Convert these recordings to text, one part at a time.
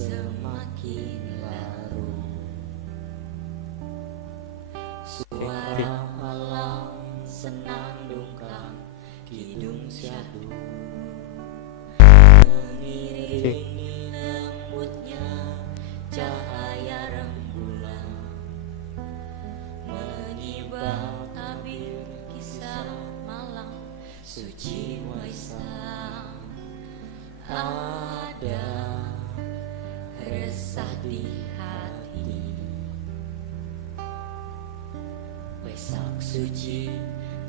semakin larut. Suara alam senandungkan kidung syahdu, mengiringi lembutnya cahaya rembulan, menibak tabir kisah malam suci Waisak. Ada resah di hati, Waisak suci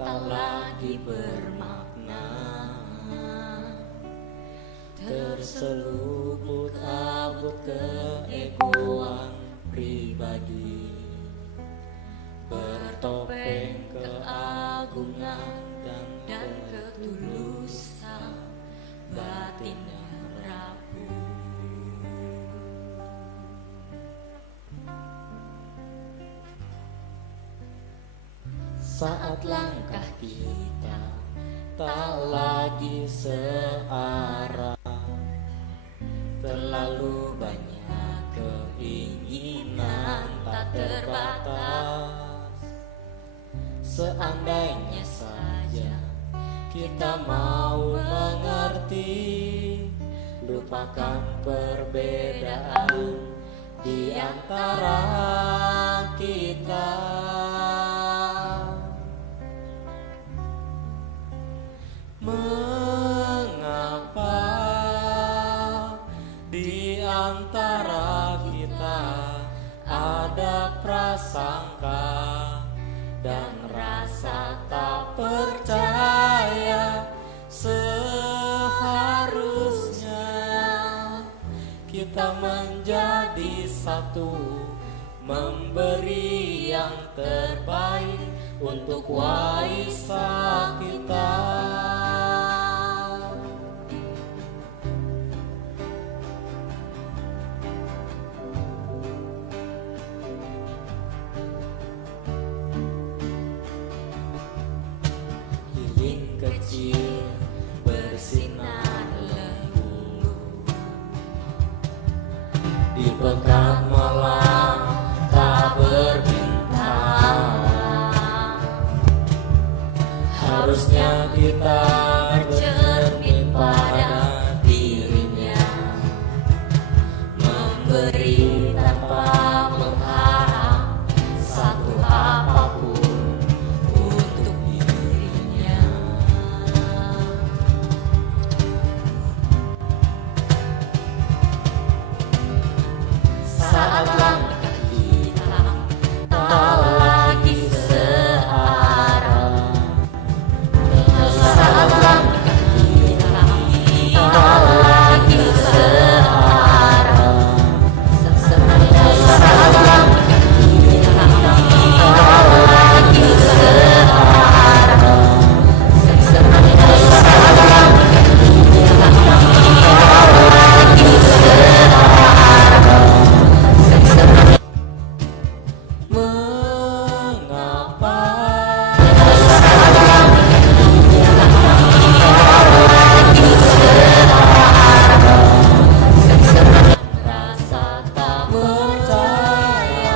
tak lagi bermakna, terselubut abut keegoan pribadi, bertopeng keagungan dan ketulusan batin yang rapuh. Saat langkah kita tak lagi searah, terlalu banyak keinginan tak terbatas. Seandainya saja kita mau mengerti, lupakan perbedaan di antara kita. Mengapa di antara kita ada prasangka dan rasa tak percaya? Seharusnya kita menjadi satu, memberi yang terbaik untuk Waisak kita. Lilin kecil bersinar lembut di pekan malam tak berbintang. Harusnya kita bercermin pada dirinya, memberi tanpa mengharap satu apapun untuk dirinya. Saat langkah kita tak lagi searah, saat langkah kita tak lagi searah, saat langkah kita tak lagi searah, saat langkah kita tak lagi searah. Mengapa rasa tak percaya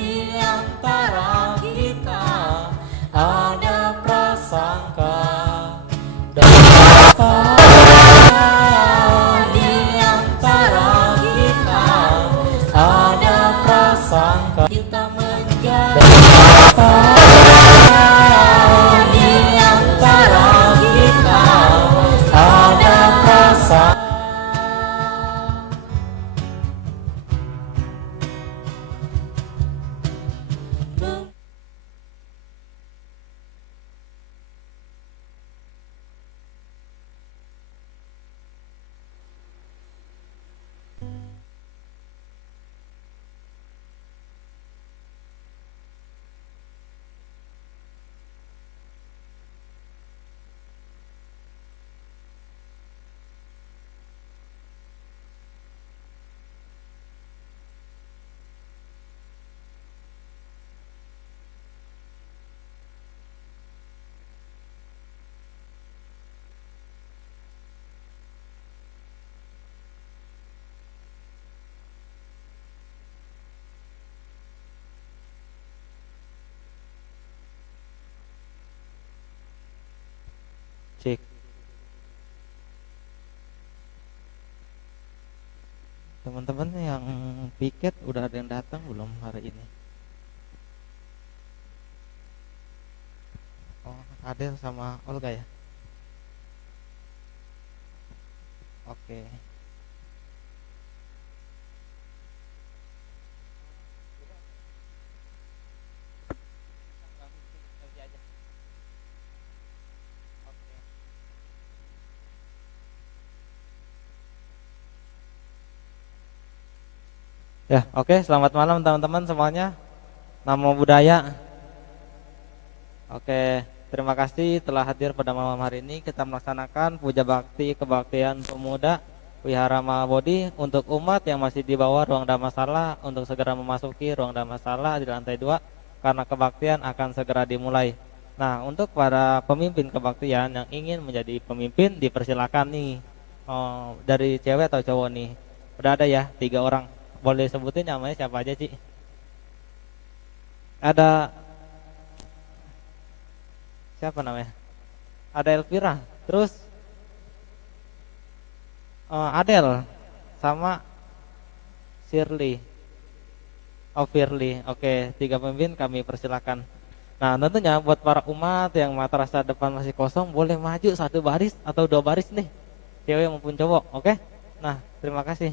di antara kita ada prasangka dan di antara kita ada prasangka. Kita menjadi di antara kita ada prasangka. Cek. Teman-teman yang piket udah ada yang datang belum hari ini? Oh, Adel sama Olga ya? Oke. Ya, oke. Selamat malam teman-teman semuanya. Namo Buddhaya. Oke, terima kasih telah hadir pada malam hari ini. Kita melaksanakan puja bakti kebaktian pemuda Wihara Mahabodhi untuk umat yang masih di bawah ruang Dhammasala untuk segera memasuki ruang Dhammasala di lantai 2 karena kebaktian akan segera dimulai. Nah, untuk para pemimpin kebaktian yang ingin menjadi pemimpin dipersilakan nih. Oh, dari cewek atau cowok nih? Udah ada ya 3 orang. Boleh sebutin namanya siapa aja, Ci? Ada siapa namanya? Ada Elvira, terus Adele sama Shirley. Oh, Firly. Oke, 3 pemimpin kami persilakan. Nah, tentunya buat para umat yang mata rasa depan masih kosong boleh maju 1 baris atau 2 baris nih, cewek maupun cowok. Oke. Nah, terima kasih.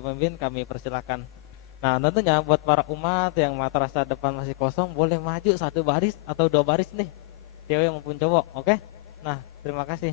Pemimpin kami persilakan. Nah, tentunya buat para umat yang mata rasa depan masih kosong boleh maju 1 baris atau 2 baris nih, cewek maupun cowok. Oke. Nah, terima kasih.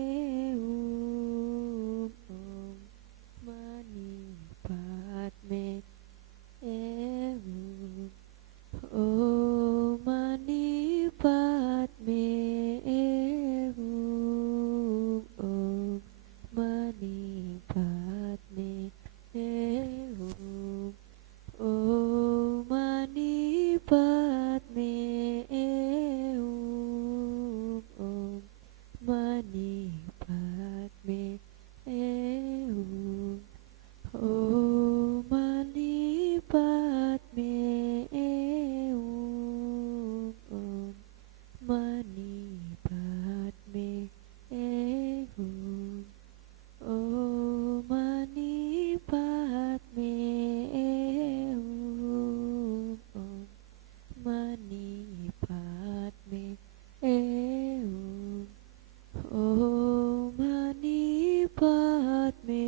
Mani Padme Hum. Om Mani Padme Hum. Om Mani Padme Hum. Om Mani Padme Hum. Om Mani Padme Hum. Om Mani Padme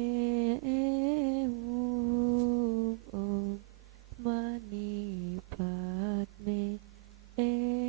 Hum. Om Mani Padme Hum.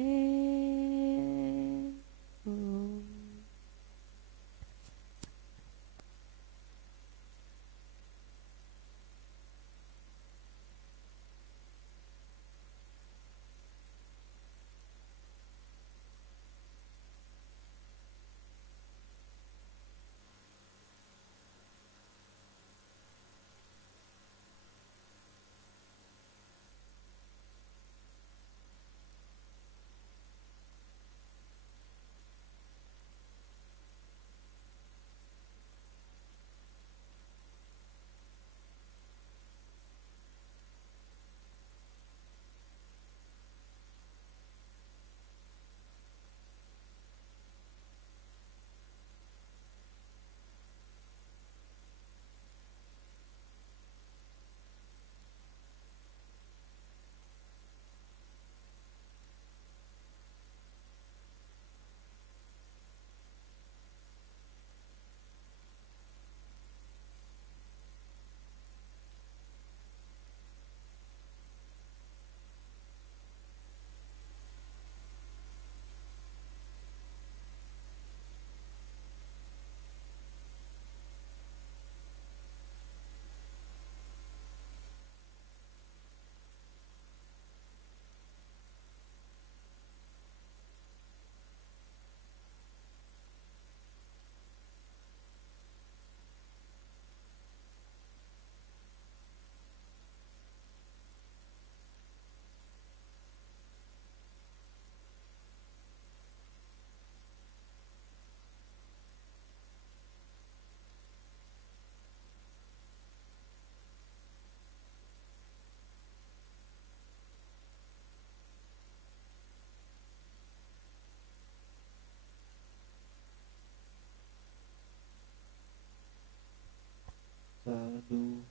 Sadu.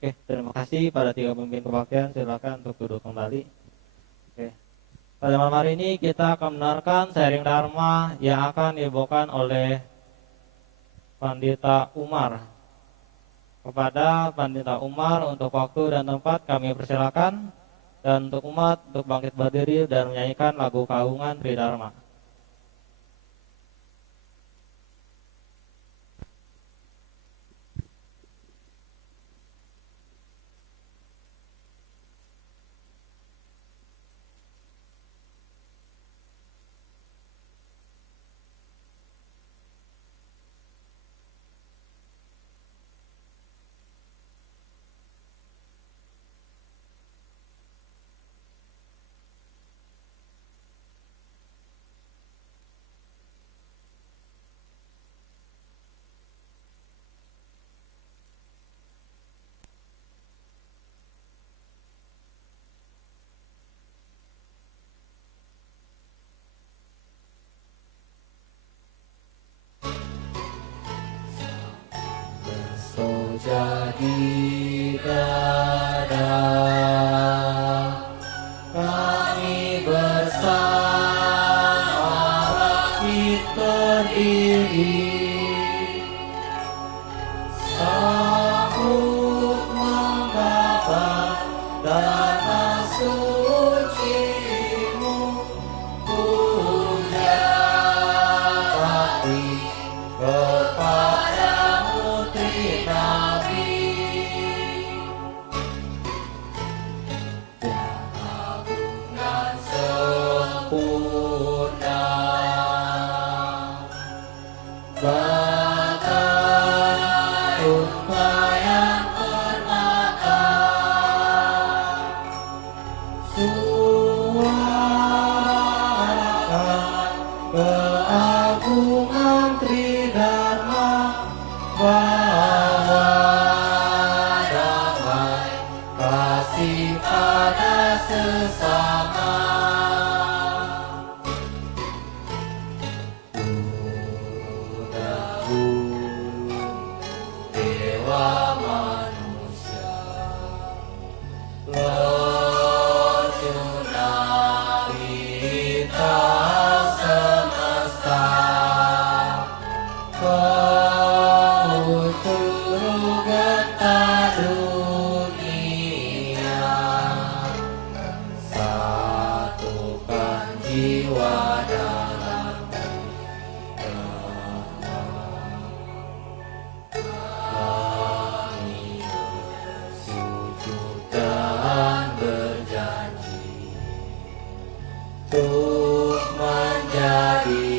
Oke, terima kasih pada tiga pemimpin kebaktian. Silakan untuk duduk kembali. Oke. Pada malam hari ini kita akan mendengarkan sharing Dharma yang akan dibawakan oleh Pandita Umar. Kepada Pandita Umar untuk waktu dan tempat kami persilakan, dan untuk umat untuk bangkit berdiri dan menyanyikan lagu Kagungan Tridharma. Jadi dada kami bersama rakit terdiri, sambut menggapai dana sucimu, puja bakti kepadamu Trinabi. suarakan keagungan Tridharma, bahwa damai kasih pada sesama. Dewa manusia, Lojuna Wita semesta, kau turu geta dunia, satukan jiwa dalam kami sujud dan berjanji untuk menjadi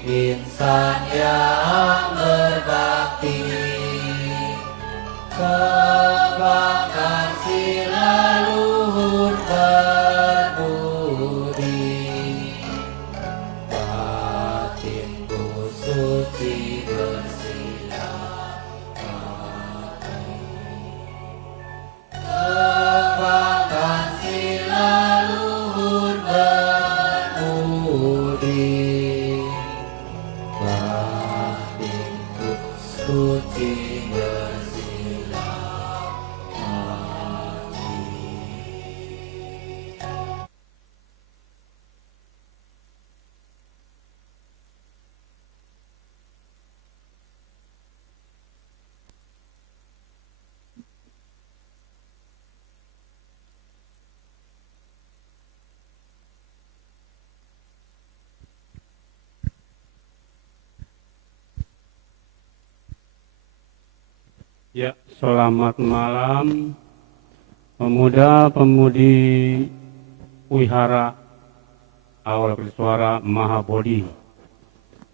insan yang berbakti, kebanggaan sila luhur berbudi, batinku suci kebanggaan sila luhur berbudi, batinku suci bersilah. Ya, selamat malam pemuda-pemudi Wihara Awal Suara Mahabodhi.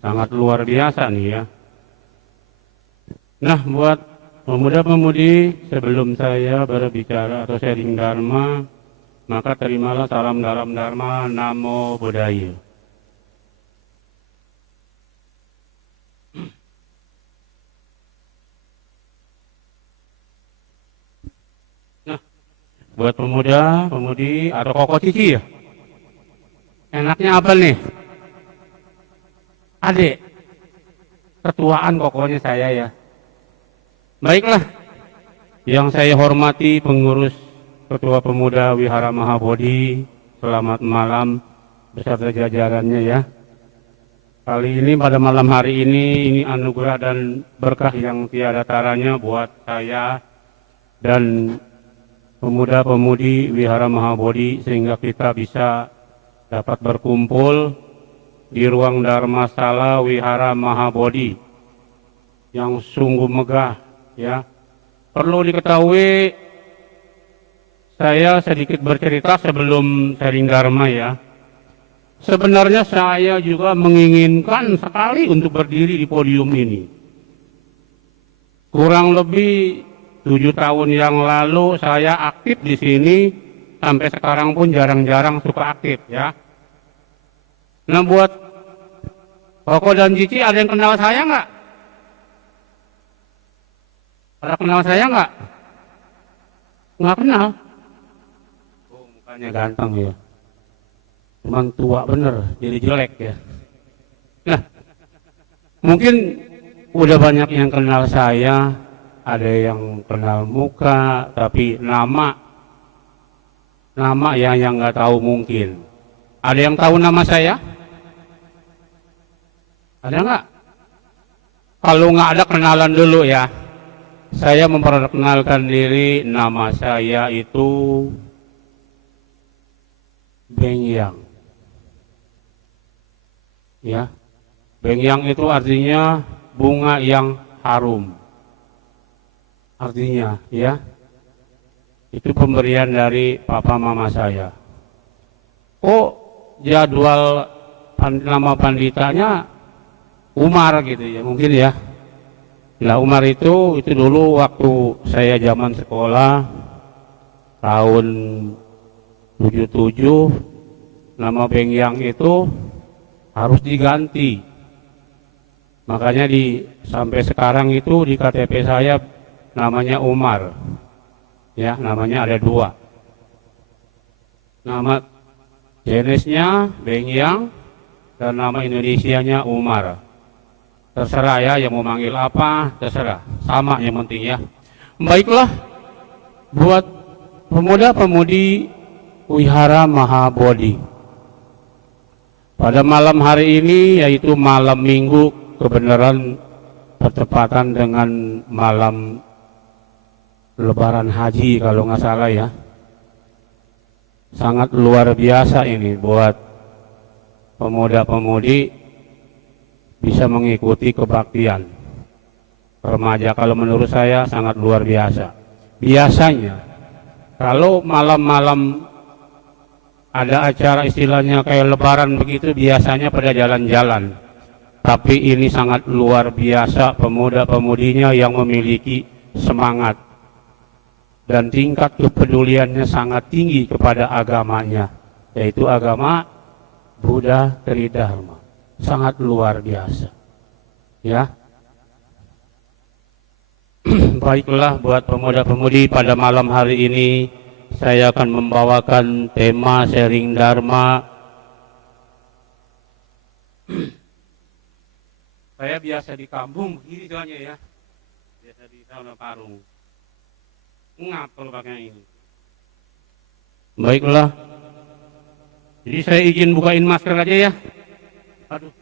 Sangat luar biasa nih ya. Nah, buat pemuda-pemudi, sebelum saya berbicara atau sharing Dharma, maka terimalah salam dalam Dharma, Namo Buddhaya. Buat pemuda, pemudi, atau koko cici ya? Enaknya apa nih? Adik, ketuaan kokonya saya ya. Baiklah, yang saya hormati pengurus Ketua Pemuda Wihara Mahabodhi, selamat malam beserta jajarannya ya. Kali ini pada malam hari ini anugerah dan berkah yang tiada taranya buat saya dan pemuda-pemudi Wihara Mahabodhi, sehingga kita bisa dapat berkumpul di ruang Dharmasala Wihara Mahabodhi yang sungguh megah ya. Perlu diketahui, saya sedikit bercerita sebelum sharing Dharma ya. Sebenarnya saya juga menginginkan sekali untuk berdiri di podium ini. Kurang lebih 7 tahun yang lalu saya aktif di sini, sampai sekarang pun jarang-jarang suka aktif ya. Nah, buat Koko dan Cici, ada yang kenal saya nggak? Ada kenal saya nggak? Nggak kenal. Oh, mukanya ganteng ya. Cuman tua bener, jadi jelek ya. Nah, mungkin udah banyak yang kenal saya. Ada yang kenal muka, tapi nama ya yang nggak tahu mungkin. Ada yang tahu nama saya? Ada nggak? Kalau nggak ada, kenalan dulu ya. Saya memperkenalkan diri, nama saya itu Bengyang. Ya, Bengyang itu artinya bunga yang harum. Artinya ya, itu pemberian dari papa mama saya. Kok jadwal nama panditanya Umar gitu ya, mungkin ya. Nah, Umar itu dulu waktu saya zaman sekolah tahun 77 nama Bengyang itu harus diganti. Makanya sampai sekarang itu di KTP saya namanya Umar. Ya, namanya ada 2. Nama jenisnya Bengyang dan nama Indonesianya Umar. Terserah ya, yang mau manggil apa, terserah. Sama yang penting ya. Baiklah, buat pemuda-pemudi Wihara Mahabodhi. Pada malam hari ini, yaitu malam Minggu, kebenaran bertepatan dengan malam Lebaran Haji kalau nggak salah ya. Sangat luar biasa ini buat pemuda-pemudi bisa mengikuti kebaktian remaja. Kalau menurut saya sangat luar biasa. Biasanya kalau malam-malam ada acara istilahnya kayak lebaran begitu, biasanya pada jalan-jalan. Tapi ini sangat luar biasa, pemuda-pemudinya yang memiliki semangat dan tingkat kepeduliannya sangat tinggi kepada agamanya, yaitu agama Buddha Tridharma. Sangat luar biasa. Ya. Baiklah, buat pemuda-pemudi pada malam hari ini saya akan membawakan tema sharing Dharma. Saya biasa di kampung begini soalnya ya. Biasa di Sauna Parung. Ngap kalau pakai ini. Baiklah. Jadi saya izin bukain masker aja ya. Aduh.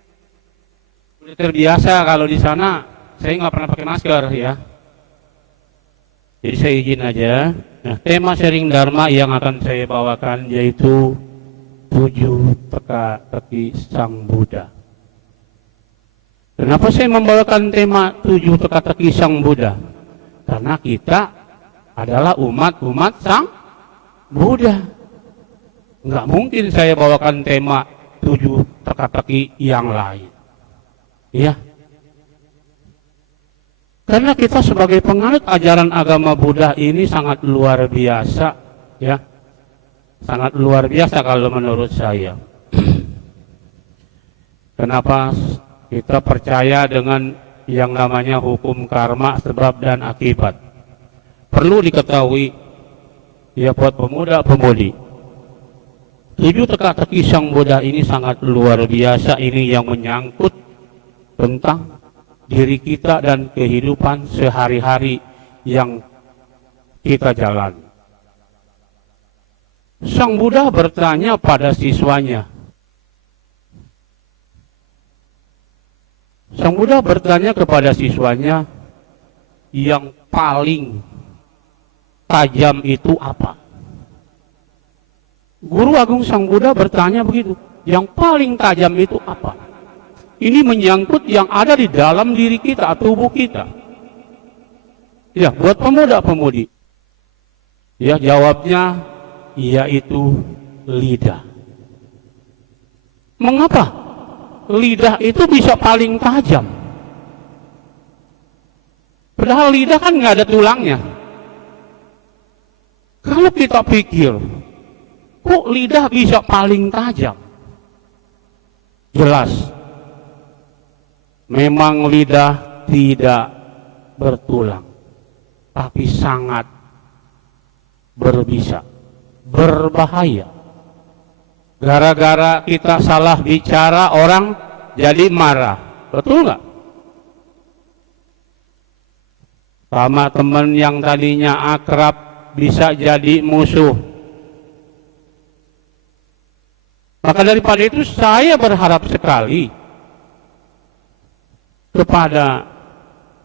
Udah terbiasa kalau di sana saya nggak pernah pakai masker ya. Jadi saya izin aja. Nah, tema sharing Dharma yang akan saya bawakan yaitu 7 teka-teki Sang Buddha. Kenapa saya membawakan tema 7 teka-teki Sang Buddha? Karena kita adalah umat-umat Sang Buddha. Nggak mungkin saya bawakan tema 7 teka-teki yang lain. Ya. Karena kita sebagai penganut ajaran agama Buddha ini sangat luar biasa, ya, sangat luar biasa kalau menurut saya. Kenapa kita percaya dengan yang namanya hukum karma, sebab dan akibat? Perlu diketahui, ya buat pemuda-pemudi, 7 teka-teki Sang Buddha ini sangat luar biasa. Ini yang menyangkut tentang diri kita dan kehidupan sehari-hari yang kita jalani. Sang Buddha bertanya pada siswanya. Sang Buddha bertanya kepada siswanya, yang paling tajam itu apa? Guru Agung Sang Buddha bertanya begitu, yang paling tajam itu apa? Ini menyangkut yang ada di dalam diri kita, tubuh kita. Ya, buat pemuda-pemudi. Ya, jawabnya yaitu lidah. Mengapa lidah itu bisa paling tajam? Padahal lidah kan nggak ada tulangnya. Kalau kita pikir, kok lidah bisa paling tajam? Jelas. Memang lidah tidak bertulang, tapi sangat berbisa, berbahaya. Gara-gara kita salah bicara, orang jadi marah. Betul nggak? Sama teman yang tadinya akrab bisa jadi musuh. Maka daripada itu saya berharap sekali kepada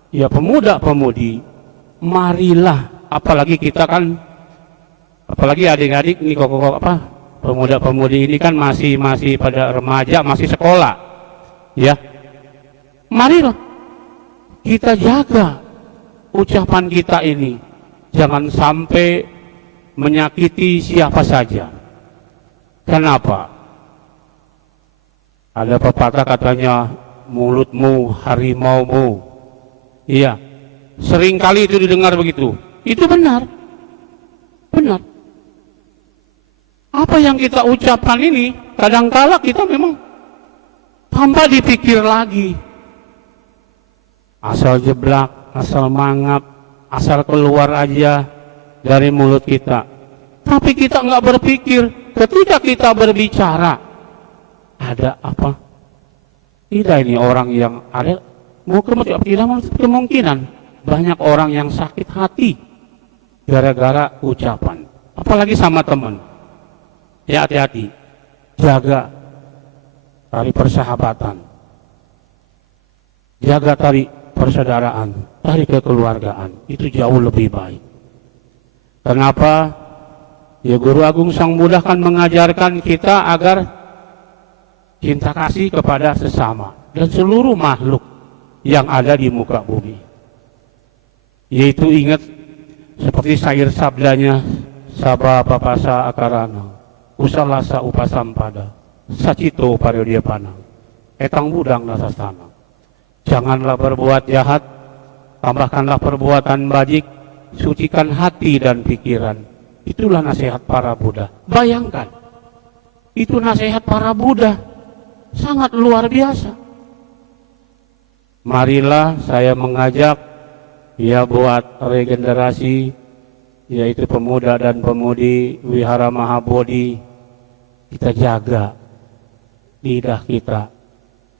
ya pemuda-pemudi, marilah, apalagi kita kan, apalagi adik-adik ini kok apa, pemuda-pemudi ini kan masih pada remaja, masih sekolah, ya. Marilah kita jaga ucapan kita ini, jangan sampai menyakiti siapa saja. Kenapa? Ada pepatah katanya, mulutmu harimaumu. Iya, seringkali itu didengar begitu. Itu benar. Benar. Apa apa yang kita ucapkan ini kadangkala kita memang tanpa dipikir lagi. Asal jeblak, asal mangap, asal keluar aja dari mulut kita. Tapi kita nggak berpikir ketika kita berbicara, ada apa? Tidak, ini orang yang ada, tidak menutup kemungkinan banyak orang yang sakit hati gara-gara ucapan. Apalagi sama teman. Ya, hati-hati, jaga tali persahabatan, jaga tali persaudaraan, tali kekeluargaan, itu jauh lebih baik. Kenapa? Ya, Guru Agung Sang Buddha kan mengajarkan kita agar cinta kasih kepada sesama dan seluruh makhluk yang ada di muka bumi. Yaitu ingat seperti syair sabdanya Sabha Papasa Akarana Usalasa Upasampada Sacito Paryodia Panang Etang Budang Nasastana. Janganlah berbuat jahat, tambahkanlah perbuatan baik, sucikan hati dan pikiran. Itulah nasihat para Buddha. Bayangkan, itu nasihat para Buddha, sangat luar biasa. Marilah saya mengajak ya buat regenerasi, yaitu pemuda dan pemudi Wihara Mahabodhi. Kita jaga lidah kita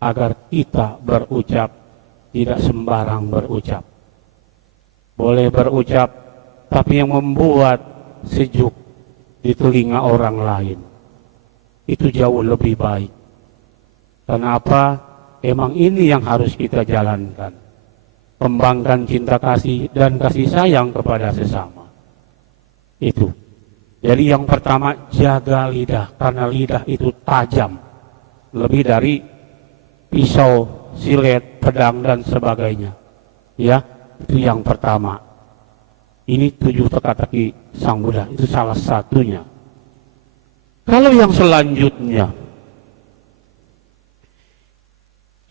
agar kita berucap tidak sembarang berucap. Boleh berucap tapi yang membuat sejuk di telinga orang lain, itu jauh lebih baik. Kenapa? Emang ini yang harus kita jalankan. Kembangkan cinta kasih dan kasih sayang kepada sesama. Itu. Jadi yang pertama, jaga lidah, karena lidah itu tajam. Lebih dari pisau, silet, pedang dan sebagainya. Ya, itu yang pertama. Ini 7 teka-teki Sang Buddha, itu salah satunya. Kalau yang selanjutnya,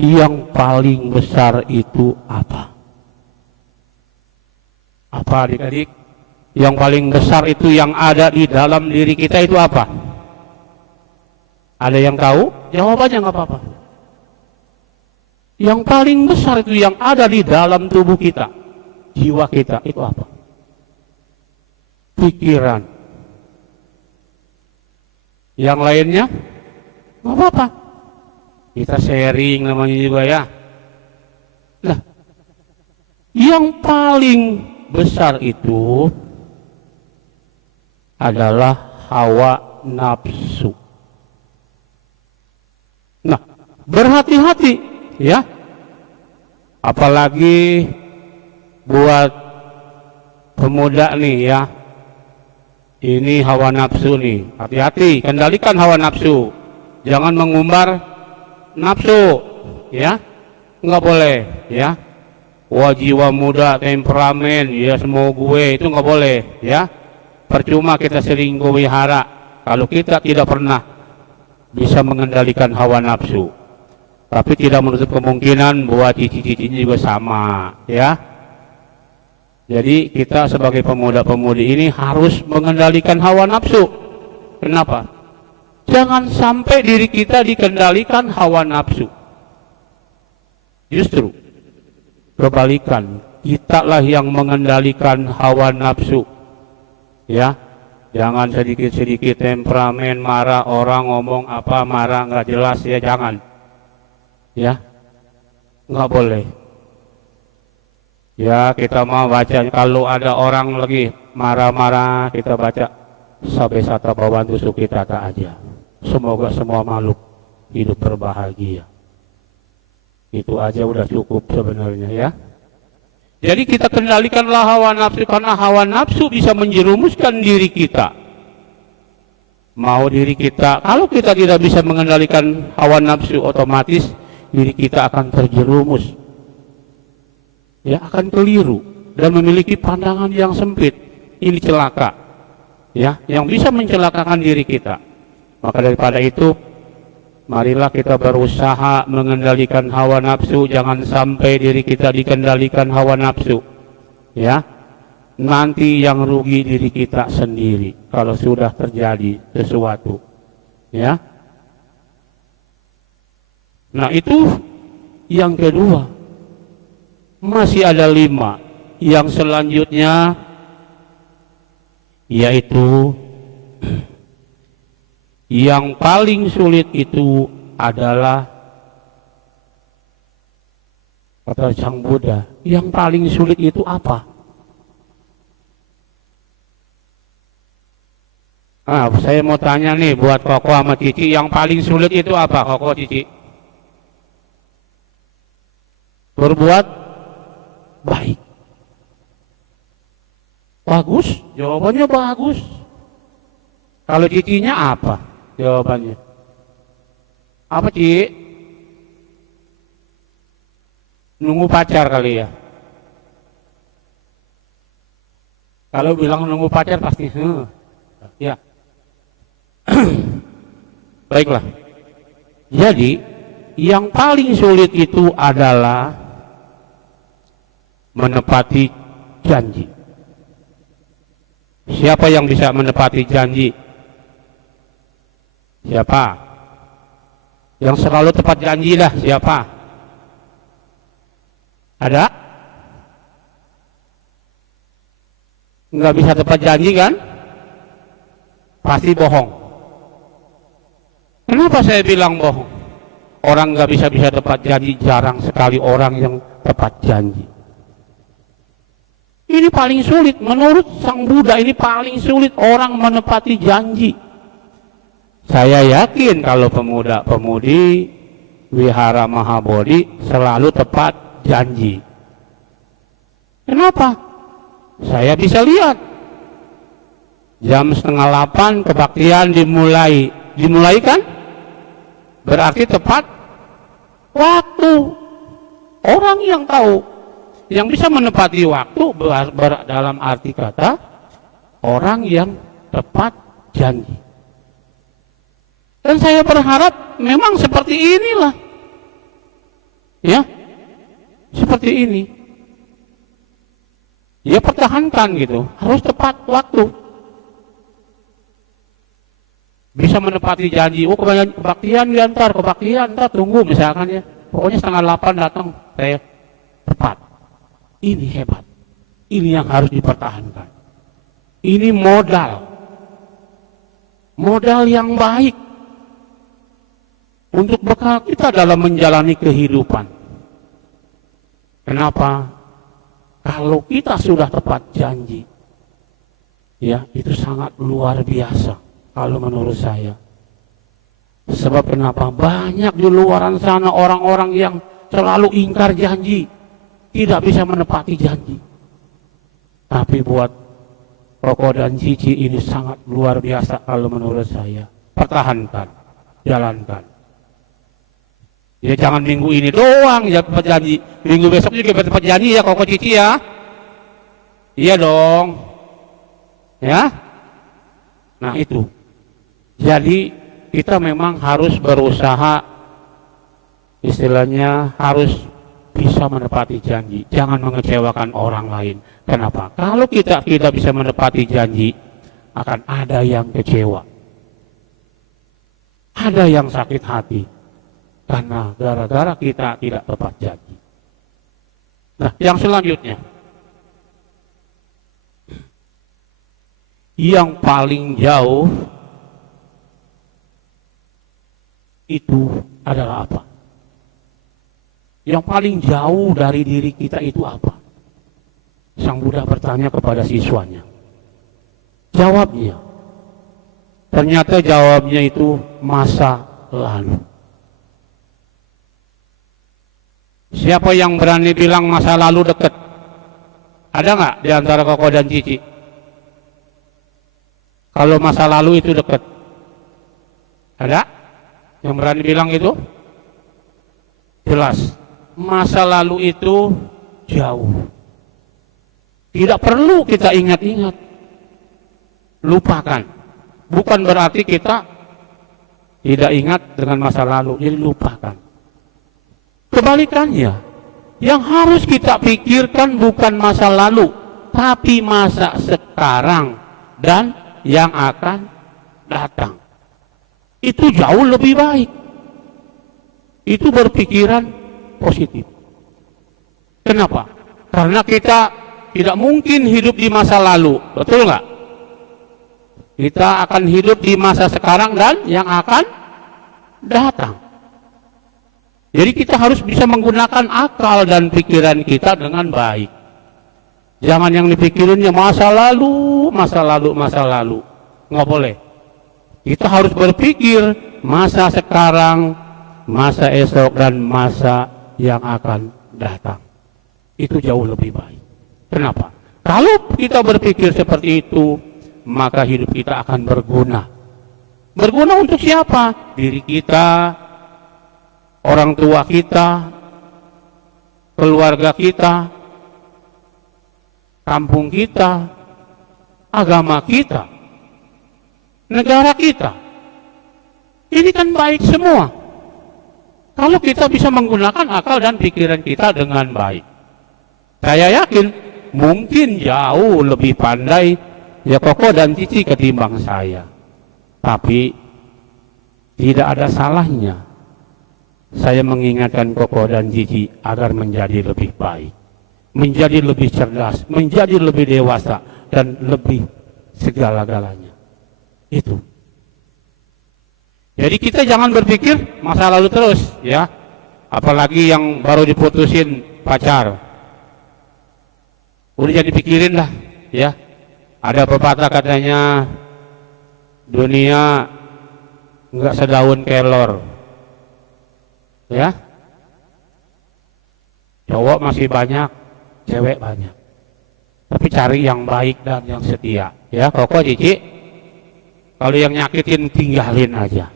yang paling besar itu apa? Apa adik-adik? Yang paling besar itu yang ada di dalam diri kita itu apa? Ada yang tahu? Jawab aja, nggak apa-apa. Yang paling besar itu yang ada di dalam tubuh kita, jiwa kita, itu apa? Pikiran. Yang lainnya nggak apa-apa, kita sharing namanya juga ya. Nah, yang paling besar itu adalah hawa nafsu. Nah, berhati-hati ya, apalagi buat pemuda nih ya. Ini hawa nafsu nih, hati-hati, kendalikan hawa nafsu, jangan mengumbar nafsu, ya, nggak boleh, ya. Wah, jiwa muda, temperamen, ya semua gue, itu nggak boleh, ya. Percuma kita sering wihara kalau kita tidak pernah bisa mengendalikan hawa nafsu. Tapi tidak menutup kemungkinan buat cici-cicinya juga sama, ya. Jadi kita sebagai pemuda-pemudi ini harus mengendalikan hawa nafsu. Kenapa? Jangan sampai diri kita dikendalikan hawa nafsu. Justru kebalikan, kita lah yang mengendalikan hawa nafsu. Ya, jangan sedikit-sedikit temperamen, marah, orang ngomong apa, marah nggak jelas ya, jangan. Ya, nggak boleh. Ya, kita mau baca, kalau ada orang lagi marah-marah, kita baca Sabe Sata Bhavantu Sukhitata aja. Semoga semua makhluk hidup berbahagia. Itu aja udah cukup sebenarnya ya. Jadi kita kendalikanlah hawa nafsu, karena hawa nafsu bisa menjerumuskan diri kita. Mau diri kita, kalau kita tidak bisa mengendalikan hawa nafsu, otomatis diri kita akan terjerumus. Ya, akan keliru dan memiliki pandangan yang sempit. Ini celaka, ya, yang bisa mencelakakan diri kita. Maka daripada itu, marilah kita berusaha mengendalikan hawa nafsu. Jangan sampai diri kita dikendalikan hawa nafsu, ya. nanti yang rugi diri kita sendiri kalau sudah terjadi sesuatu, ya. Nah, itu yang kedua. Masih ada 5. Yang selanjutnya yaitu yang paling sulit itu adalah kata Sang Buddha, yang paling sulit itu apa? Saya mau tanya nih buat Koko sama Cici, yang paling sulit itu apa, Koko, Cici? Berbuat baik. Bagus, jawabannya bagus. Kalau Cicinya apa jawabannya? Apa, Ci? Nunggu pacar kali ya? Kalau bilang nunggu pacar pasti ya. Baiklah. Jadi yang paling sulit itu adalah menepati janji. Siapa yang bisa menepati janji? Siapa? Yang selalu tepat janji lah, siapa? Ada? Nggak bisa tepat janji kan? Pasti bohong. Kenapa saya bilang bohong? Orang nggak bisa tepat janji, jarang sekali orang yang tepat janji. Ini paling sulit, menurut Sang Buddha ini paling sulit orang menepati janji. Saya yakin kalau pemuda-pemudi Wihara Mahabodhi selalu tepat janji. Kenapa? Saya bisa lihat. Jam 7:30 kebaktian dimulai. Dimulai kan? Berarti tepat waktu. Orang yang tahu, yang bisa menepati waktu dalam arti kata orang yang tepat janji. Dan saya berharap memang seperti inilah, ya, seperti ini. Ya, pertahankan gitu, harus tepat waktu. Bisa menepati janji. Oh, kebaktian ntar tunggu misalkan ya. Pokoknya 7:30 datang, saya tepat. Ini hebat. Ini yang harus dipertahankan. Ini modal. Modal yang baik untuk bekal kita dalam menjalani kehidupan. Kenapa? Kalau kita sudah tepat janji, ya, itu sangat luar biasa kalau menurut saya. Sebab kenapa? Banyak di luaran sana orang-orang yang selalu ingkar janji, tidak bisa menepati janji. Tapi buat Koko dan Cici ini sangat luar biasa kalau menurut saya. Pertahankan, jalankan. Ya, jangan minggu ini doang ya tepat janji, minggu besok juga tepat janji ya Koko Cici ya. Iya dong. Ya. Nah itu. Jadi kita memang harus berusaha, istilahnya harus bisa menepati janji, jangan mengecewakan orang lain. Kenapa? Kalau kita tidak bisa menepati janji, akan ada yang kecewa, ada yang sakit hati, karena gara-gara kita tidak tepat janji. Nah, yang selanjutnya, yang paling jauh itu adalah apa? Yang paling jauh dari diri kita itu apa? Sang Buddha bertanya kepada siswanya. Jawabnya, ternyata jawabnya itu masa lalu. Siapa yang berani bilang masa lalu dekat? Ada nggak di antara Koko dan Cici? Kalau masa lalu itu dekat? Ada? Yang berani bilang itu? Jelas. Masa lalu itu jauh. Tidak perlu kita ingat-ingat. Lupakan. Bukan berarti kita tidak ingat dengan masa lalu, jadi lupakan. Kebalikannya, yang harus kita pikirkan bukan masa lalu, tapi masa sekarang dan yang akan datang. Itu jauh lebih baik. Itu berpikiran positif. Kenapa? Karena kita tidak mungkin hidup di masa lalu, betul nggak? Kita akan hidup di masa sekarang dan yang akan datang. Jadi kita harus bisa menggunakan akal dan pikiran kita dengan baik. Jangan yang dipikirinnya masa lalu, masa lalu, masa lalu. Nggak boleh. Kita harus berpikir masa sekarang, masa esok, dan masa yang akan datang. Itu jauh lebih baik. Kenapa? Kalau kita berpikir seperti itu, maka hidup kita akan berguna. Berguna untuk siapa? Diri kita, orang tua kita, keluarga kita, kampung kita, agama kita, negara kita. Ini kan baik semua. Kalau kita bisa menggunakan akal dan pikiran kita dengan baik. Saya yakin mungkin jauh lebih pandai ya Koko dan Cici ketimbang saya. Tapi tidak ada salahnya saya mengingatkan Koko dan Cici agar menjadi lebih baik, menjadi lebih cerdas, menjadi lebih dewasa, dan lebih segala-galanya. Itu. Jadi kita jangan berpikir masa lalu terus, ya. Apalagi yang baru diputusin pacar. Udah jadi pikirin lah, ya. Ada pepatah katanya, dunia nggak sedaun kelor, ya. Cowok masih banyak, cewek banyak. Tapi cari yang baik dan yang setia, ya. Koko, Cici, kalau yang nyakitin tinggalin aja.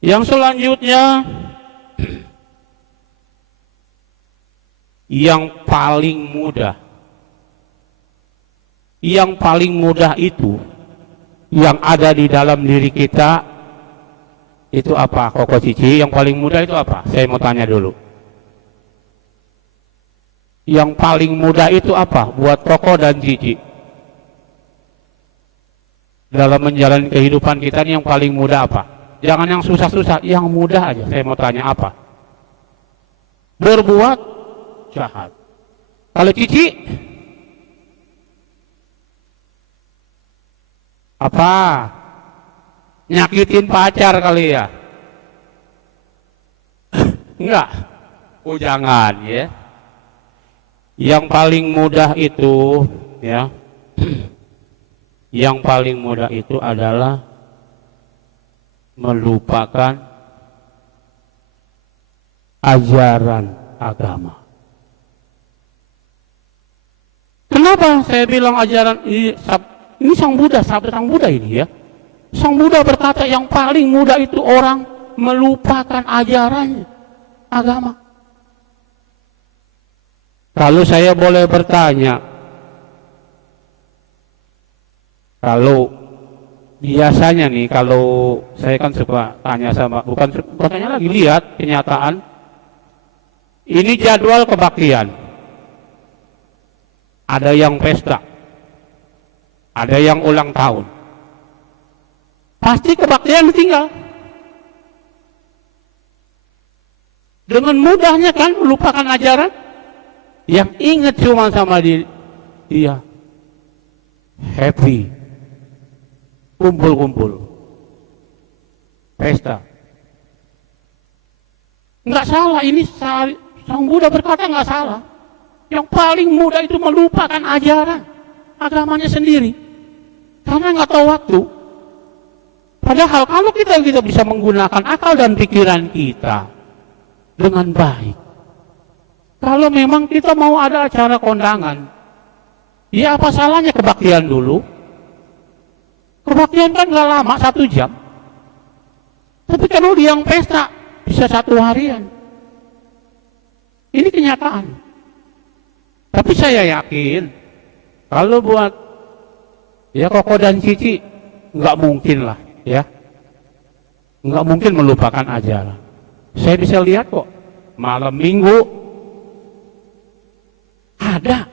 Yang selanjutnya, yang paling mudah. Yang paling mudah itu yang ada di dalam diri kita itu apa? Koko, Cici, yang paling mudah itu apa? Saya mau tanya dulu. Yang paling mudah itu apa buat Koko dan Cici? Dalam menjalani kehidupan kita ini yang paling mudah apa? Jangan yang susah-susah, yang mudah aja. Saya mau tanya apa? Berbuat jahat. Kalau Cici? Apa? Nyakitin pacar kali ya? Enggak. Oh jangan ya. Yang paling mudah itu ya. Yang paling mudah itu adalah melupakan ajaran agama. Kenapa saya bilang ajaran ini Sang Buddha, sabda Sang Buddha ini ya. Sang Buddha berkata yang paling mudah itu orang melupakan ajaran agama. Kalau saya boleh bertanya, kalau biasanya nih, kalau saya kan suka tanya sama, bukan tanya lagi, lihat kenyataan. Ini jadwal kebaktian. Ada yang pesta, ada yang ulang tahun. Pasti kebaktian ditinggal. Dengan mudahnya kan melupakan ajaran. Yang ingat cuma sama dia. Happy. Kumpul-kumpul. Pesta. Enggak salah, ini Sang Buddha berkata enggak salah. Yang paling mudah itu melupakan ajaran agamanya sendiri. Karena enggak tahu waktu. Padahal kalau kita bisa menggunakan akal dan pikiran kita dengan baik. Kalau memang kita mau ada acara kondangan, ya apa salahnya kebaktian dulu? Kebaktian kan gak lama, 1 jam. Tapi kalau dia yang pesta, bisa 1 harian. Ini kenyataan. Tapi saya yakin, kalau buat ya Koko dan Cici, nggak mungkin lah, ya. Nggak mungkin melupakan ajaran. Saya bisa lihat kok, malam minggu ada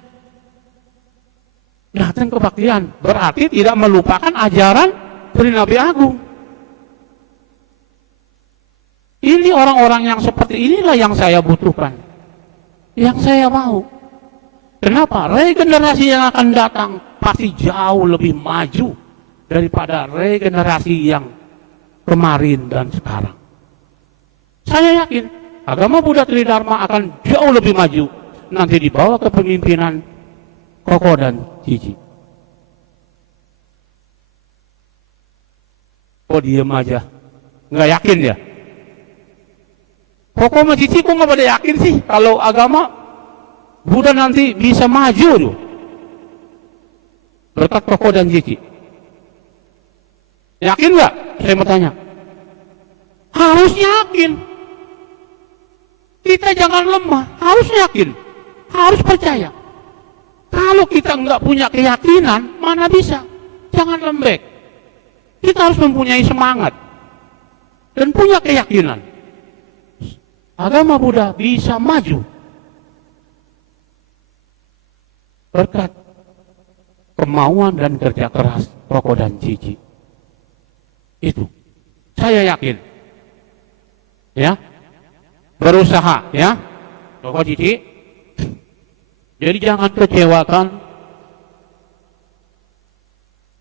datang kebaktian, berarti tidak melupakan ajaran dari Nabi Agung. Ini orang-orang yang seperti inilah yang saya butuhkan, yang saya mau. Kenapa? Regenerasi yang akan datang pasti jauh lebih maju daripada regenerasi yang kemarin dan sekarang. Saya yakin agama Buddha Tridharma akan jauh lebih maju nanti dibawa ke pemimpinan Koko dan Cici. Kok diem aja? Nggak yakin ya? Koko sama Cici kok nggak pada yakin sih kalau agama Buddha nanti bisa maju tuh berkat Koko dan Cici? Yakin nggak? Saya mau tanya. Harus yakin. Kita jangan lemah, harus yakin, harus percaya. Kalau kita nggak punya keyakinan, mana bisa? Jangan lembek. Kita harus mempunyai semangat dan punya keyakinan. Agama Buddha bisa maju berkat kemauan dan kerja keras Koko dan Cici. Itu saya yakin. Ya, berusaha ya, Koko Cici. Jadi jangan kecewakan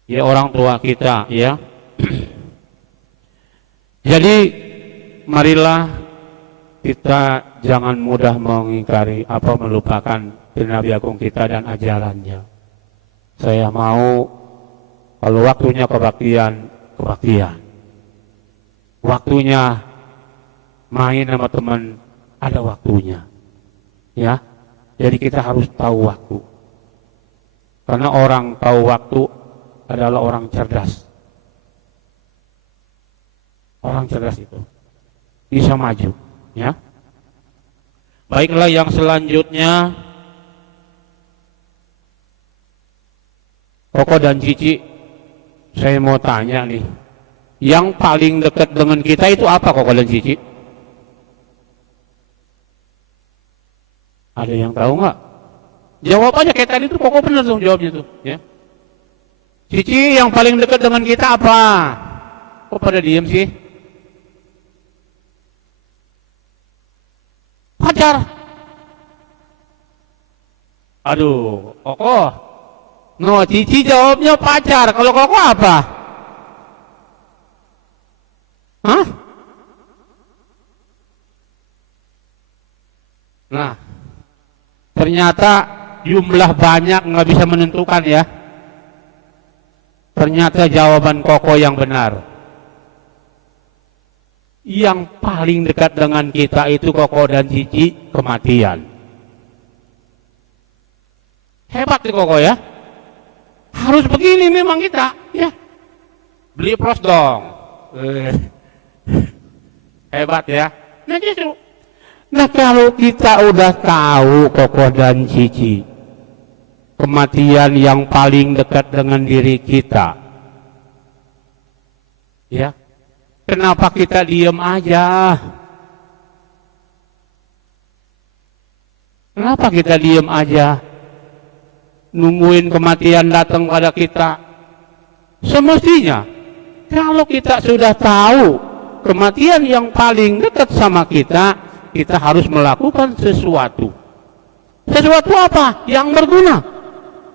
ya orang tua kita ya. Jadi marilah kita jangan mudah mengingkari apa melupakan Nabi Agung kita dan ajarannya. Saya mau kalau waktunya kebaktian, kebaktian. Waktunya main sama teman, ada waktunya. Ya. Jadi kita harus tahu waktu. Karena orang tahu waktu adalah orang cerdas. Orang cerdas itu bisa maju, ya. Baiklah yang selanjutnya Koko dan Cici, saya mau tanya nih. Yang paling dekat dengan kita itu apa Koko dan Cici? Ada yang tahu nggak? Jawab aja kayak tadi tuh, Koko bener tuh jawabnya tuh, ya. Cici, yang paling dekat dengan kita apa? Kok pada diem sih? Pacar. Aduh, Koko. No, Cici jawabnya pacar. Kalau Koko apa? Hah? Nah, ternyata jumlah banyak nggak bisa menentukan ya. Ternyata jawaban Koko yang benar. Yang paling dekat dengan kita itu Koko dan Cici, kematian. Hebat nih Koko ya. Harus begini memang kita ya. Beli pros dong. Hebat ya. Nah justru. Nah kalau kita udah tahu Koko dan Cici, kematian yang paling dekat dengan diri kita, ya, kenapa kita diem aja? Kenapa kita diem aja? Nungguin kematian datang pada kita? Semestinya, kalau kita sudah tahu kematian yang paling dekat sama kita, kita harus melakukan sesuatu. Sesuatu apa? Yang berguna,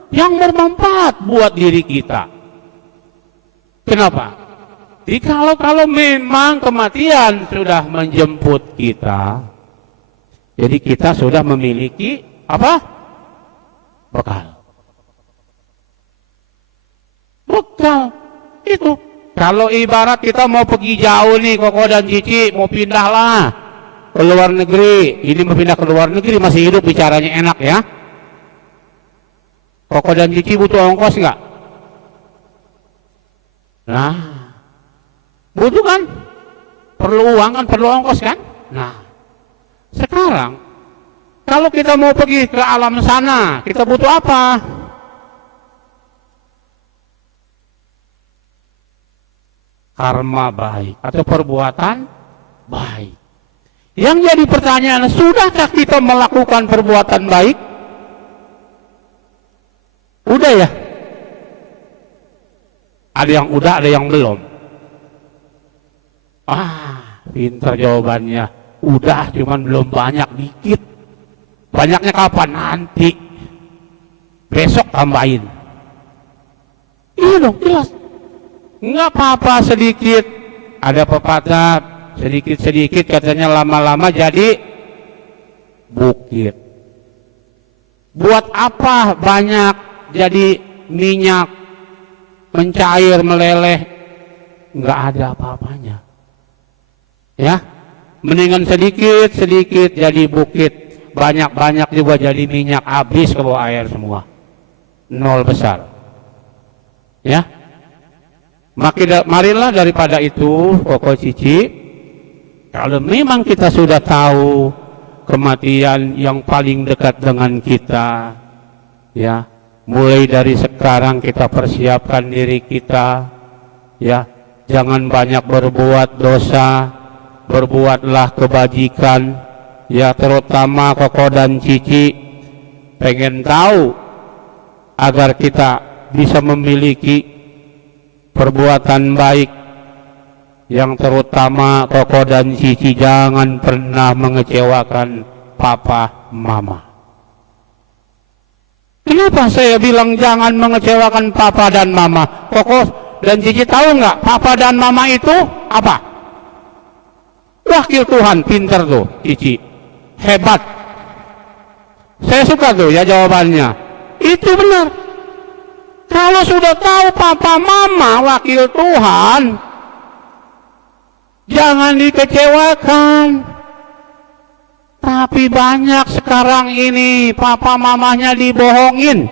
yang bermanfaat buat diri kita. Kenapa? Jadi kalau memang kematian sudah menjemput kita, jadi kita sudah memiliki apa? Bekal. Bekal itu. Kalau ibarat kita mau pergi jauh nih, Koko dan Cici mau pindahlah ke luar negeri. Ini mau pindah ke luar negeri, masih hidup bicaranya enak ya. Koko dan Cici butuh ongkos nggak? Nah, butuh kan? Perlu uang kan, perlu ongkos kan? Nah, sekarang kalau kita mau pergi ke alam sana, kita butuh apa? Karma baik atau perbuatan baik. Yang jadi pertanyaan, sudahkah kita melakukan perbuatan baik? Udah ya? Ada yang udah, ada yang belum. Pintar jawabannya. Udah, cuman belum banyak, dikit. Banyaknya kapan? Nanti. Besok tambahin. Iya dong, jelas. Nggak apa-apa sedikit. Ada pepatah, sedikit-sedikit katanya lama-lama jadi bukit. Buat apa banyak jadi minyak, mencair, meleleh? Nggak ada apa-apanya. Ya, mendingan sedikit-sedikit jadi bukit, banyak-banyak juga jadi minyak, habis ke bawah air semua. Nol besar. Ya, marilah daripada itu, Koko Cici, kalau memang kita sudah tahu kematian yang paling dekat dengan kita, ya, mulai dari sekarang kita persiapkan diri kita, ya, jangan banyak berbuat dosa, berbuatlah kebajikan, ya, terutama Koko dan Cici pengen tahu agar kita bisa memiliki perbuatan baik. Yang terutama Koko dan Cici jangan pernah mengecewakan papa mama. Kenapa saya bilang jangan mengecewakan papa dan mama? Koko dan Cici tahu nggak papa dan mama itu apa? Wakil Tuhan. Pinter tuh Cici, hebat. Saya suka tuh ya jawabannya. Itu benar. Kalau sudah tahu papa mama wakil Tuhan, jangan dikecewakan. Tapi banyak sekarang ini papa mamanya dibohongin.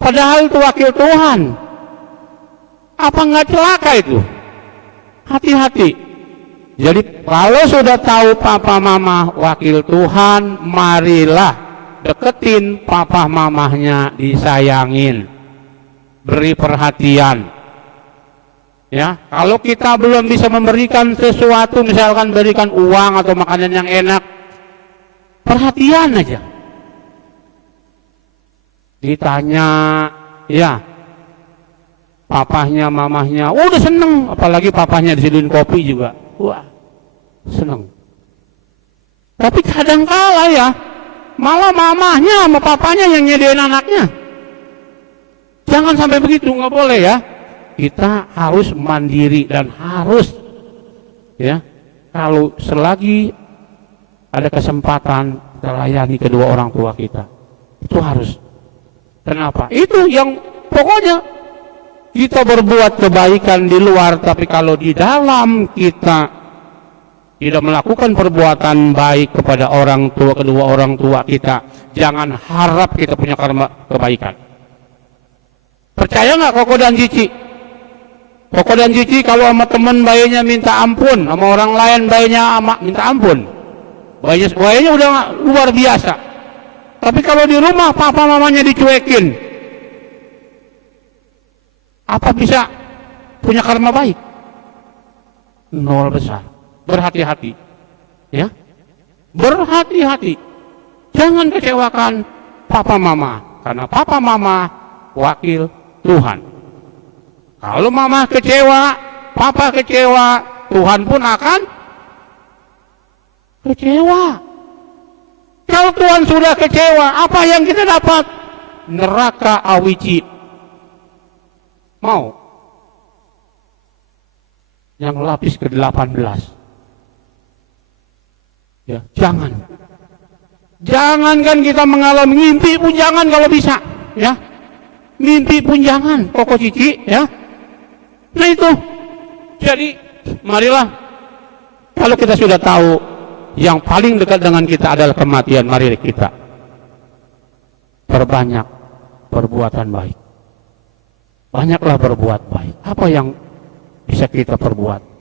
Padahal itu wakil Tuhan. Apa nggak celaka itu? Hati-hati. Jadi kalau sudah tahu papa mama wakil Tuhan, marilah deketin papa mamahnya, disayangin, beri perhatian. Ya, kalau kita belum bisa memberikan sesuatu, misalkan berikan uang atau makanan yang enak, perhatian aja. Ditanya, ya, papahnya, mamahnya, udah seneng. Apalagi papahnya disediain kopi juga, wah, seneng. Tapi kadang kala ya, malah mamahnya sama papanya yang nyediain anaknya. Jangan sampai begitu, nggak boleh ya. Kita harus mandiri dan harus, ya, kalau selagi ada kesempatan kita layani kedua orang tua kita, itu harus. Kenapa? Itu yang pokoknya kita berbuat kebaikan di luar, tapi kalau di dalam kita tidak melakukan perbuatan baik kepada orang tua, kedua orang tua kita, jangan harap kita punya karma kebaikan. Percaya nggak Koko dan Cici? Koko dan Cici kalau sama teman bayinya minta ampun, sama orang lain bayinya minta ampun, bayinya udah luar biasa. Tapi kalau di rumah papa mamanya dicuekin, apa bisa punya karma baik? Nol besar. Berhati-hati, ya, berhati-hati. Jangan kecewakan papa mama, karena papa mama wakil Tuhan. Kalau mama kecewa, papa kecewa, Tuhan pun akan kecewa. Kalau Tuhan sudah kecewa, apa yang kita dapat? Neraka awici. Mau? Yang lapis ke-18. Ya, jangan kan kita mengalami mimpi pun jangan kalau bisa, ya, mimpi pun jangan, Koko Cici, ya. Nah itu, jadi marilah kalau kita sudah tahu yang paling dekat dengan kita adalah kematian, mari kita perbanyak perbuatan baik, banyaklah berbuat baik. Apa yang bisa kita perbuat?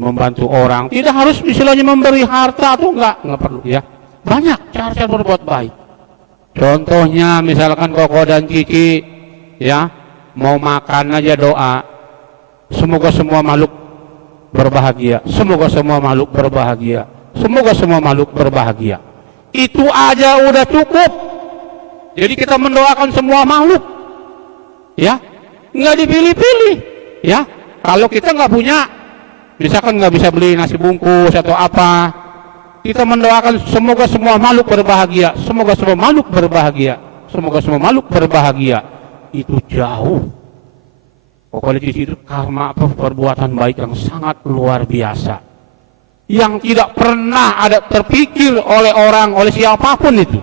Membantu orang, tidak harus istilahnya memberi harta atau enggak perlu ya. Banyak cara berbuat baik. Contohnya misalkan Koko dan Cici, ya, mau makan aja doa, semoga semua makhluk berbahagia, semoga semua makhluk berbahagia, semoga semua makhluk berbahagia. Itu aja udah cukup. Jadi kita mendoakan semua makhluk. Ya, nggak dipilih-pilih. Ya, kalau kita nggak punya, misalkan nggak bisa beli nasi bungkus atau apa, kita mendoakan semoga semua makhluk berbahagia, semoga semua makhluk berbahagia, semoga semua makhluk berbahagia. Itu jauh. Pokoknya di situ karma perbuatan baik yang sangat luar biasa, yang tidak pernah ada terpikir oleh orang, oleh siapapun itu.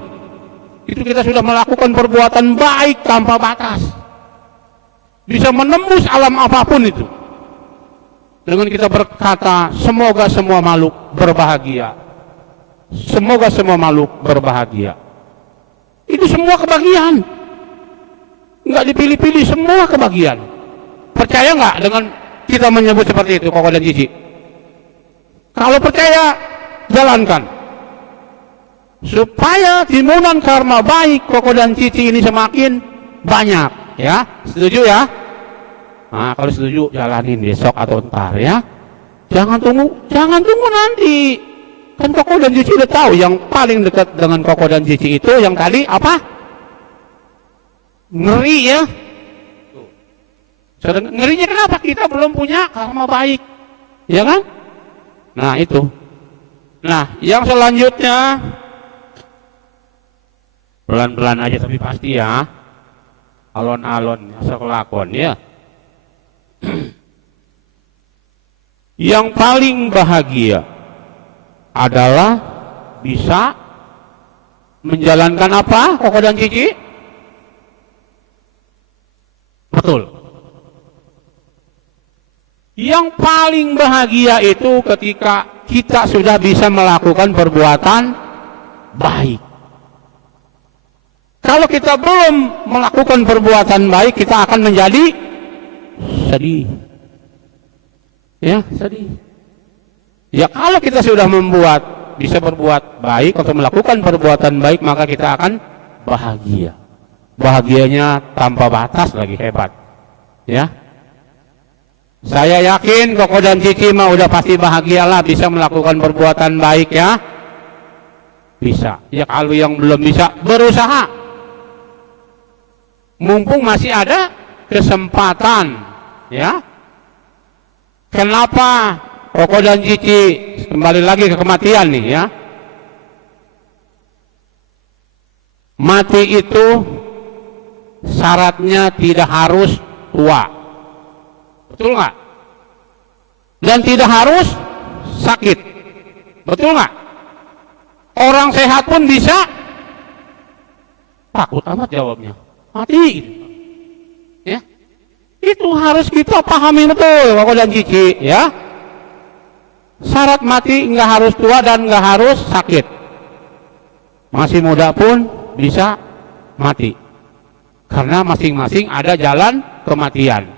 Itu kita sudah melakukan perbuatan baik tanpa batas, bisa menembus alam apapun itu. Dengan kita berkata, semoga semua makhluk berbahagia, semoga semua makhluk berbahagia. Itu semua kebahagiaan, nggak dipilih-pilih, semua kebahagiaan. Percaya nggak dengan kita menyebut seperti itu, Koko dan Cici? Kalau percaya, jalankan. Supaya timunan karma baik Koko dan Cici ini semakin banyak, ya. Setuju ya? Nah, kalau setuju jalanin besok atau ntar ya. Jangan tunggu nanti. Kan Koko dan Cici udah tahu yang paling dekat dengan Koko dan Cici itu yang tadi apa? Ngeri ya. Ngerinya kenapa? Kita belum punya karma baik, ya kan? Nah itu. Nah yang selanjutnya, pelan-pelan aja tapi pasti ya, alon-alon, asal kelakon ya. Yang paling bahagia adalah bisa menjalankan apa, Koko dan Cici? Betul. Yang paling bahagia itu ketika kita sudah bisa melakukan perbuatan baik. Kalau kita belum melakukan perbuatan baik, kita akan menjadi sedih. Ya, sedih. Ya, kalau kita sudah bisa berbuat baik atau melakukan perbuatan baik, maka kita akan bahagia. Bahagianya tanpa batas lagi, hebat. Ya. Saya yakin Koko dan Cici mah udah pasti bahagialah bisa melakukan perbuatan baik ya. Bisa. Ya kalau yang belum bisa, berusaha. Mumpung masih ada kesempatan, ya. Kenapa Koko dan Cici kembali lagi ke kematian nih ya? Mati itu syaratnya tidak harus tua. Betul nggak? Dan tidak harus sakit. Betul nggak? Orang sehat pun bisa. Takut amat jawabnya. Mati. Ya. Itu harus kita pahami betul, Koko dan Cici. Ya. Syarat mati nggak harus tua dan nggak harus sakit. Masih muda pun bisa mati. Karena masing-masing ada jalan kematian.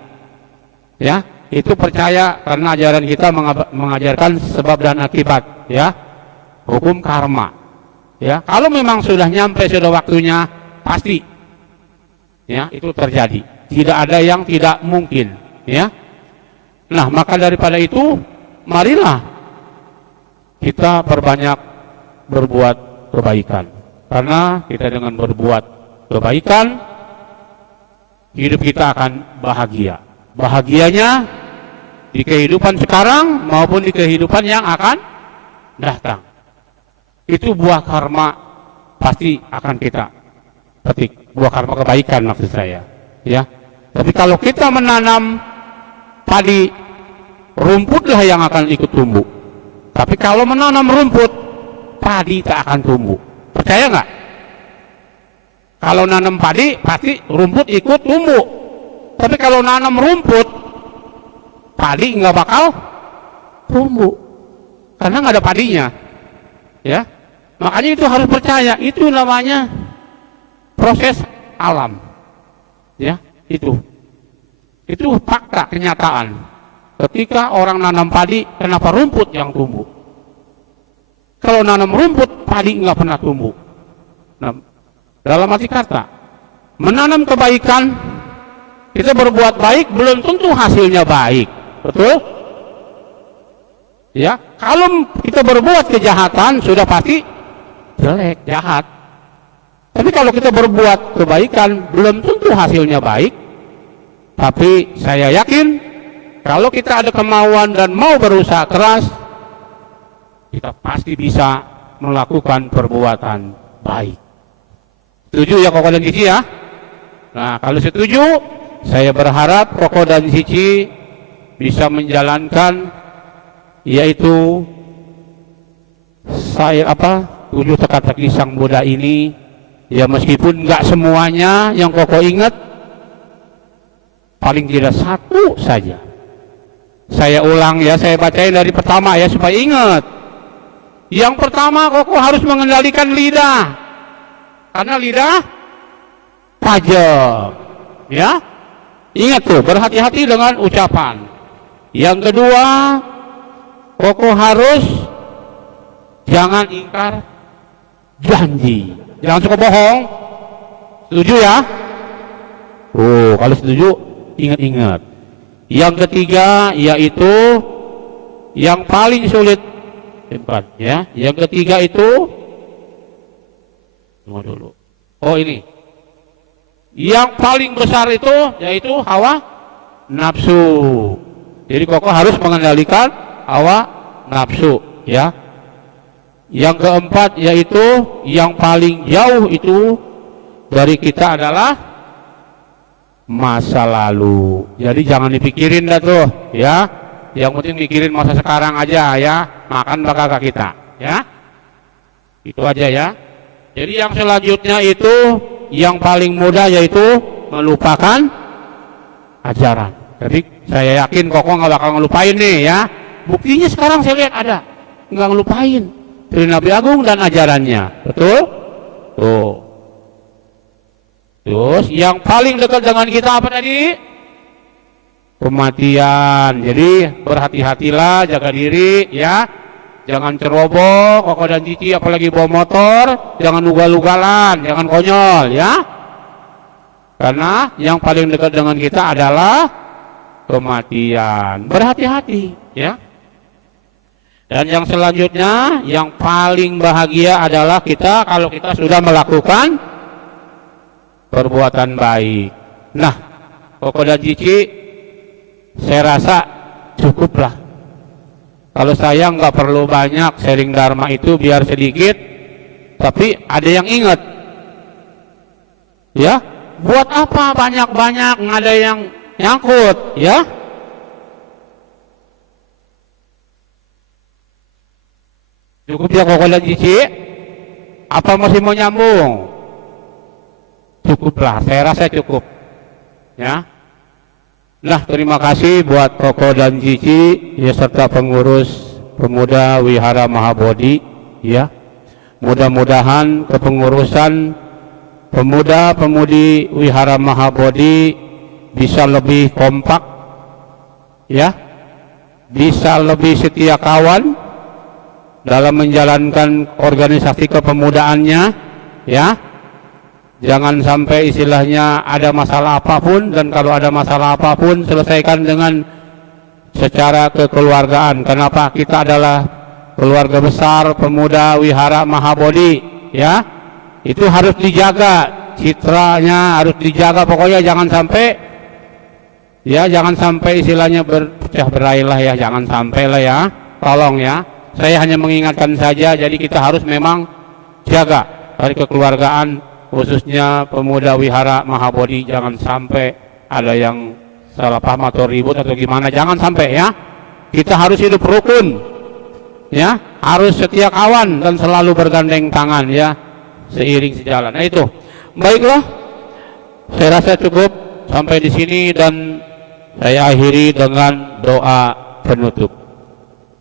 Ya, itu percaya karena ajaran kita mengajarkan sebab dan akibat, ya, hukum karma. Ya, kalau memang sudah nyampe sudah waktunya pasti, ya, itu terjadi. Tidak ada yang tidak mungkin, ya. Nah, maka daripada itu, marilah kita perbanyak berbuat kebaikan. Karena kita dengan berbuat kebaikan, hidup kita akan bahagia. Bahagianya di kehidupan sekarang maupun di kehidupan yang akan datang. Itu buah karma pasti akan kita petik, buah karma kebaikan maksud saya, ya. Tapi kalau kita menanam padi, rumputlah yang akan ikut tumbuh. Tapi kalau menanam rumput, padi tak akan tumbuh. Percaya nggak? Kalau nanam padi pasti rumput ikut tumbuh. Tapi kalau nanam rumput, padi nggak bakal tumbuh, karena nggak ada padinya, ya. Makanya itu harus percaya. Itu namanya proses alam, ya. Itu fakta kenyataan. Ketika orang nanam padi, kenapa rumput yang tumbuh? Kalau nanam rumput, padi nggak pernah tumbuh. Nah, dalam arti kata, menanam kebaikan. Kita berbuat baik belum tentu hasilnya baik, betul? Ya, kalau kita berbuat kejahatan sudah pasti jelek, jahat. Tapi kalau kita berbuat kebaikan belum tentu hasilnya baik, Tapi saya yakin kalau kita ada kemauan dan mau berusaha keras, kita pasti bisa melakukan perbuatan baik. Setuju ya Koko dan Cici ya? Nah, kalau setuju, saya berharap Koko dan Cici bisa menjalankan yaitu saya 7 teka-teki Sang Buddha ini, ya meskipun nggak semuanya yang Koko ingat, paling tidak satu saja. Saya ulang ya, saya bacain dari pertama ya supaya ingat. Yang pertama, Koko harus mengendalikan lidah. Karena lidah pajak. Ya. Ingat tuh, berhati-hati dengan ucapan. Yang kedua, Koko harus jangan ingkar janji. Jangan suka bohong. Setuju ya? Oh, kalau setuju, ingat-ingat. Yang ketiga yaitu yang paling sulit ya. Yang ketiga itu tunggu dulu. Oh ini. Yang paling besar itu yaitu hawa nafsu. Jadi Koko harus mengendalikan hawa nafsu ya. Yang keempat yaitu yang paling jauh itu dari kita adalah masa lalu. Jadi jangan dipikirin dah tuh ya. Yang penting mikirin masa sekarang aja ya. Makan bakal kita ya. Itu aja ya. Jadi yang selanjutnya itu yang paling mudah yaitu melupakan ajaran. Jadi saya yakin Koko nggak bakal ngelupain nih ya. Buktinya sekarang saya lihat ada nggak ngelupain dari Nabi Agung dan ajarannya. Betul? Tuh. Terus yang paling dekat dengan kita apa tadi? Kematian. Jadi berhati-hatilah, jaga diri ya. Jangan ceroboh, Koko dan Cici apalagi bawa motor, jangan ugal-ugalan, jangan konyol ya. Karena yang paling dekat dengan kita adalah kematian. Berhati-hati ya. Dan yang selanjutnya, yang paling bahagia adalah kita kalau kita sudah melakukan perbuatan baik. Nah, Koko dan Cici, saya rasa cukuplah. Kalau saya nggak perlu banyak sharing dharma itu, biar sedikit, tapi ada yang ingat. Ya, buat apa banyak-banyak, nggak ada yang nyangkut, ya? Cukup ya Koko dan Cici? Apa masih mau nyambung? Cukuplah, saya rasa cukup. Ya. Nah, terima kasih buat Koko dan Cici ya, serta pengurus pemuda Wihara Mahabodhi ya. Mudah-mudahan kepengurusan pemuda-pemudi Wihara Mahabodhi bisa lebih kompak ya. Bisa lebih setia kawan dalam menjalankan organisasi kepemudaannya ya. Jangan sampai istilahnya ada masalah apapun, dan kalau ada masalah apapun selesaikan dengan secara kekeluargaan. Kenapa? Kita adalah keluarga besar pemuda Wihara Mahabodhi ya. Itu harus dijaga, citranya harus dijaga, pokoknya jangan sampai ya, jangan sampai istilahnya berpecah berai lah ya, jangan sampai lah ya. Tolong ya. Saya hanya mengingatkan saja, jadi kita harus memang jaga dari kekeluargaan, khususnya pemuda Wihara Mahabodhi. Jangan sampai ada yang salah paham atau ribut atau gimana, jangan sampai ya. Kita harus hidup rukun ya, harus setia kawan dan selalu bergandeng tangan ya, seiring sejalan. Nah itu, baiklah, saya rasa cukup sampai di sini dan saya akhiri dengan doa penutup.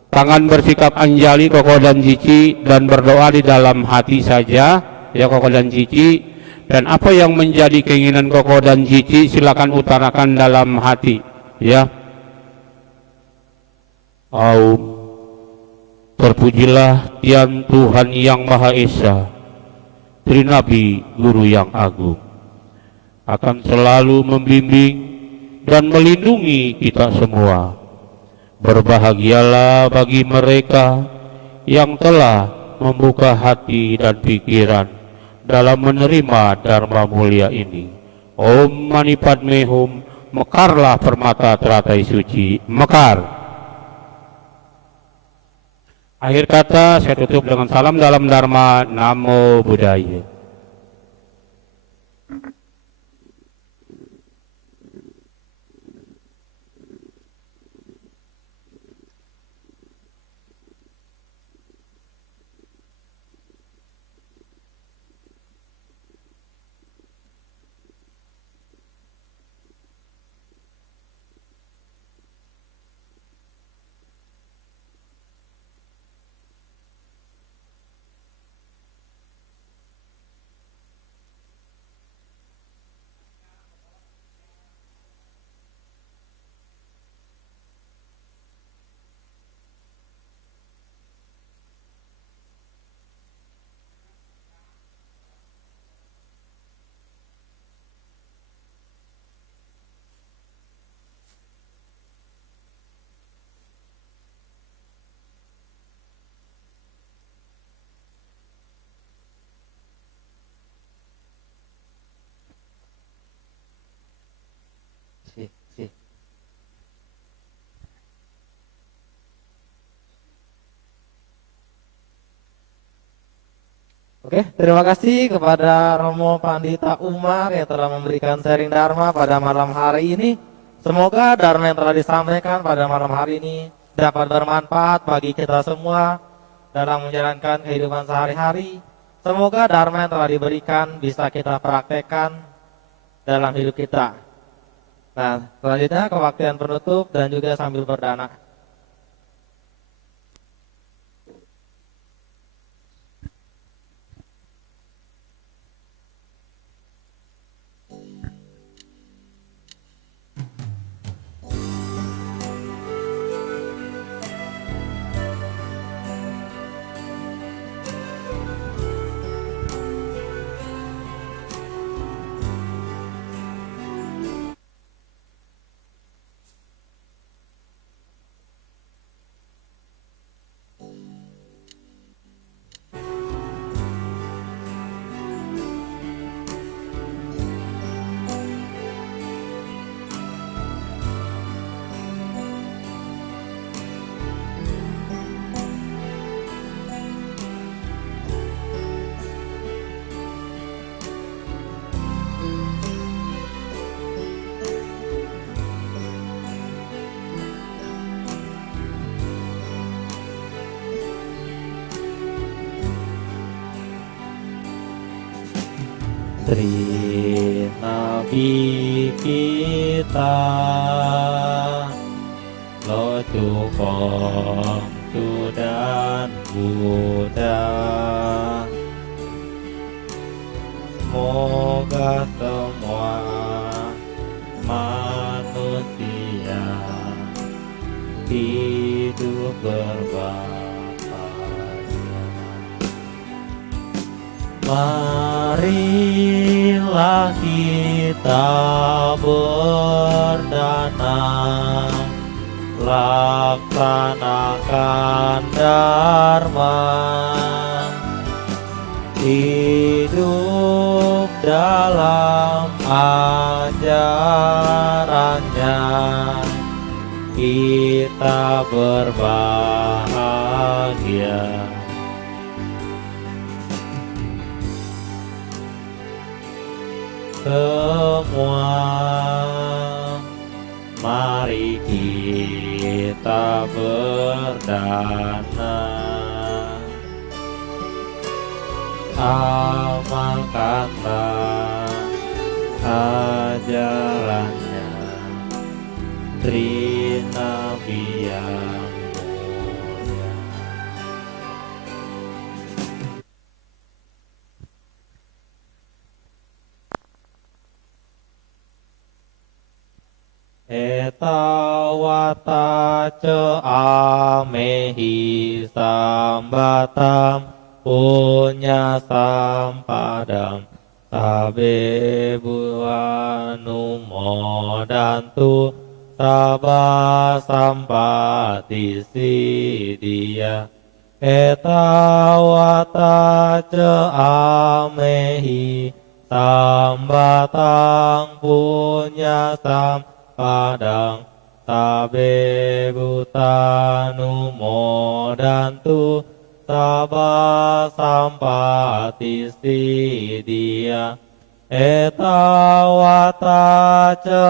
Tangan bersikap anjali Koko dan Cici dan berdoa di dalam hati saja ya Koko dan Cici, dan apa yang menjadi keinginan Koko dan Cici silakan utarakan dalam hati ya. Aum, terpujilah Tian Tuhan Yang Maha Esa, Trinabi Guru yang Agung, akan selalu membimbing dan melindungi kita semua. Berbahagialah bagi mereka yang telah membuka hati dan pikiran dalam menerima Dharma mulia ini. Om Mani Padme Hum, mekarlah permata teratai suci, mekar. Akhir kata saya tutup dengan salam dalam Dharma, Namo Buddhaya. Si, si. Oke, terima kasih kepada Romo Pandita Umar yang telah memberikan sharing Dharma pada malam hari ini. Semoga Dharma yang telah disampaikan pada malam hari ini dapat bermanfaat bagi kita semua dalam menjalankan kehidupan sehari-hari. Semoga Dharma yang telah diberikan bisa kita praktekkan dalam hidup kita. Nah, selanjutnya kewaktian penutup dan juga sambil berdana. Tri Nabi kita Lo Cukong Cu dan Buddha, semoga semua manusia hidup berbahagia. Marilah kita berdana, laksanakan Dharma, hidup dalam ajarannya, kita berbahagia. Semua mari kita berdana, amalkanlah ajarannya, Tri Nabi yang mulia. Etawata ce amehi sambatam punya sampadam sabe buanu modantu sabah sampati sidia. Etawata ce amehi sambatang punya sam padang sabe butanumodantu sabba sampati siddhya etawata ca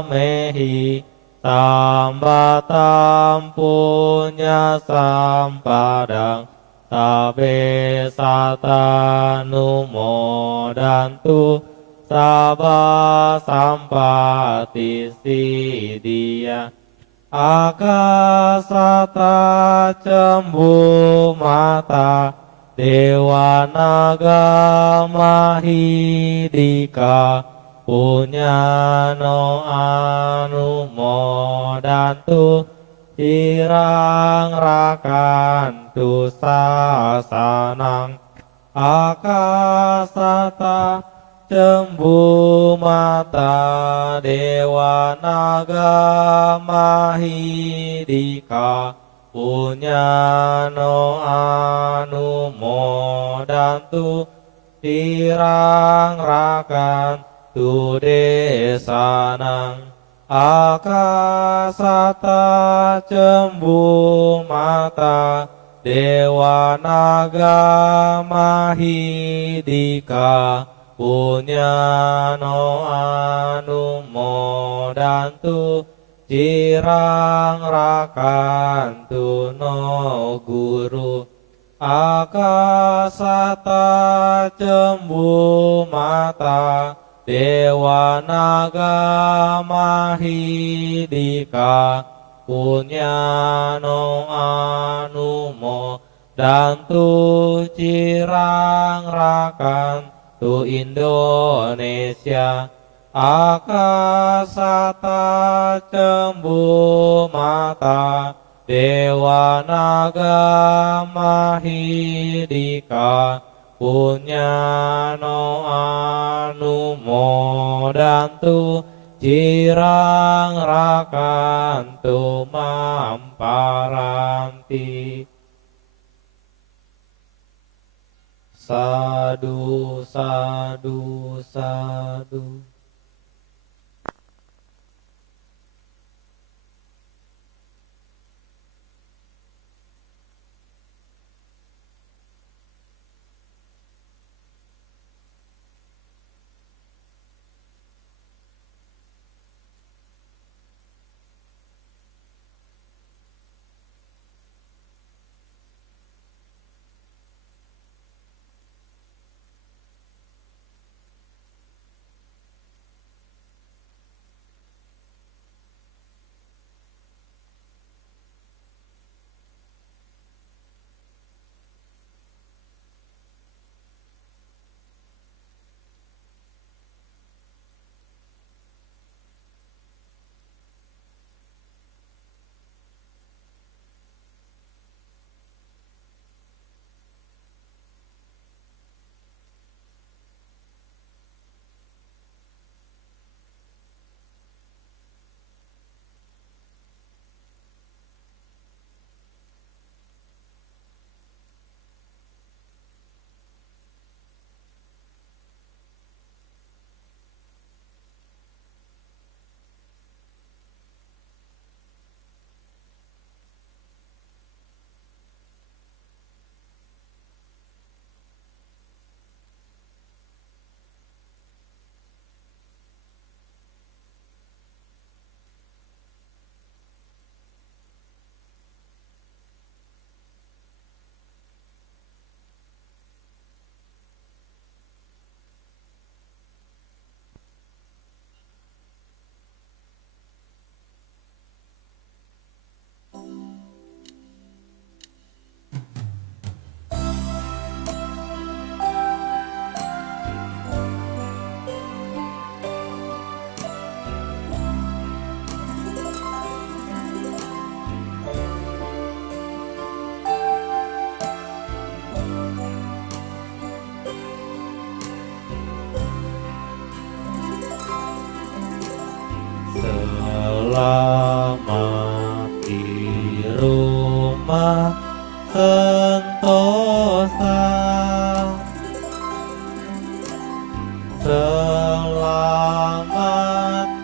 amehi sambatam punya sampadang sabe satanumodantu sabba sampati siddhya akasata cembu mata dewa naga mahidika punyano anumodantu cirang rakantu sasanang akasata cembu mata dewa naga mahidika punyano anumodantu cirang rakantu desanang akasata cembu mata dewa naga mahidika punyano anumodantu cirang rakantu no guru akasata cembu mata dewa naga mahidika punyano anumodantu cirang rakantu tu Indonesia akasata cembu mata dewa naga mahidika punyano anumodantu cirang rakantu mamparanti. Sadu, sadu, sadu. Selamat di rumah sentosa, selamat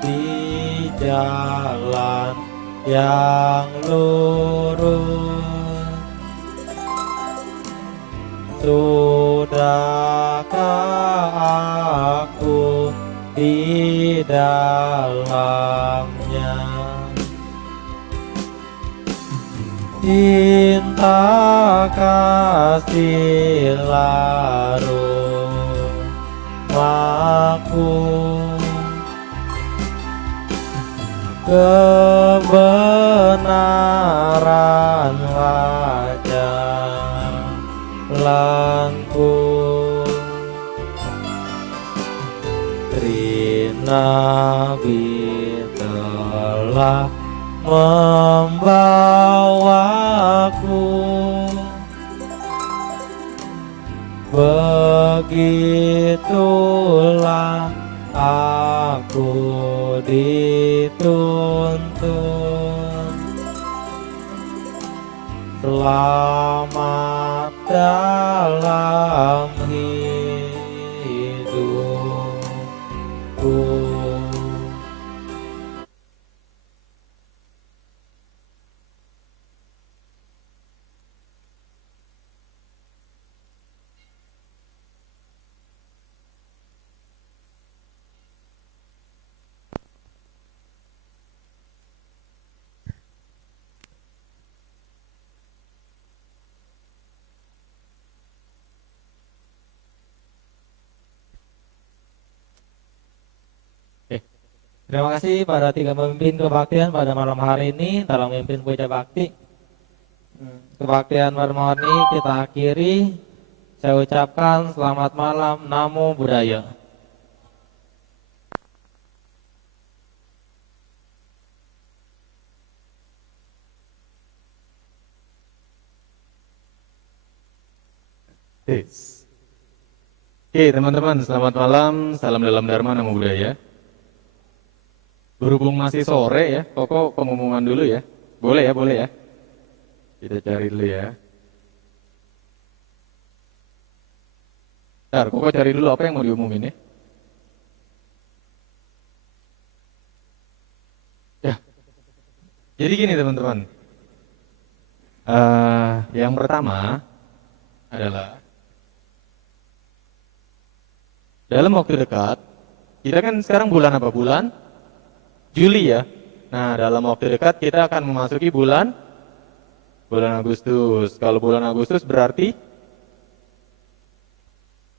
di jalan yang lurus. Sudahkah aku di dalamnya? Cinta kasih larut aku, kebenaran jalanku. Nabi telah membawaku, begitulah aku dituntun. Selamat dalam hidupku. Terima kasih pada tiga pemimpin kebaktian pada malam hari ini dalam memimpin puja bakti. Kebaktian pada malam ini kita akhiri. Saya ucapkan selamat malam, Namo Buddhaya. Oke teman-teman, selamat malam, salam dalam Dharma, Namo Buddhaya. Berhubung masih sore ya, Koko pengumuman dulu ya. Boleh ya. Kita cari dulu ya. Bentar, Koko cari dulu apa yang mau diumumin ya. Ya, jadi gini teman-teman. Yang pertama adalah dalam waktu dekat, kita kan sekarang bulan apa? Bulan Juli ya. Nah, dalam waktu dekat kita akan memasuki bulan Agustus. Kalau bulan Agustus berarti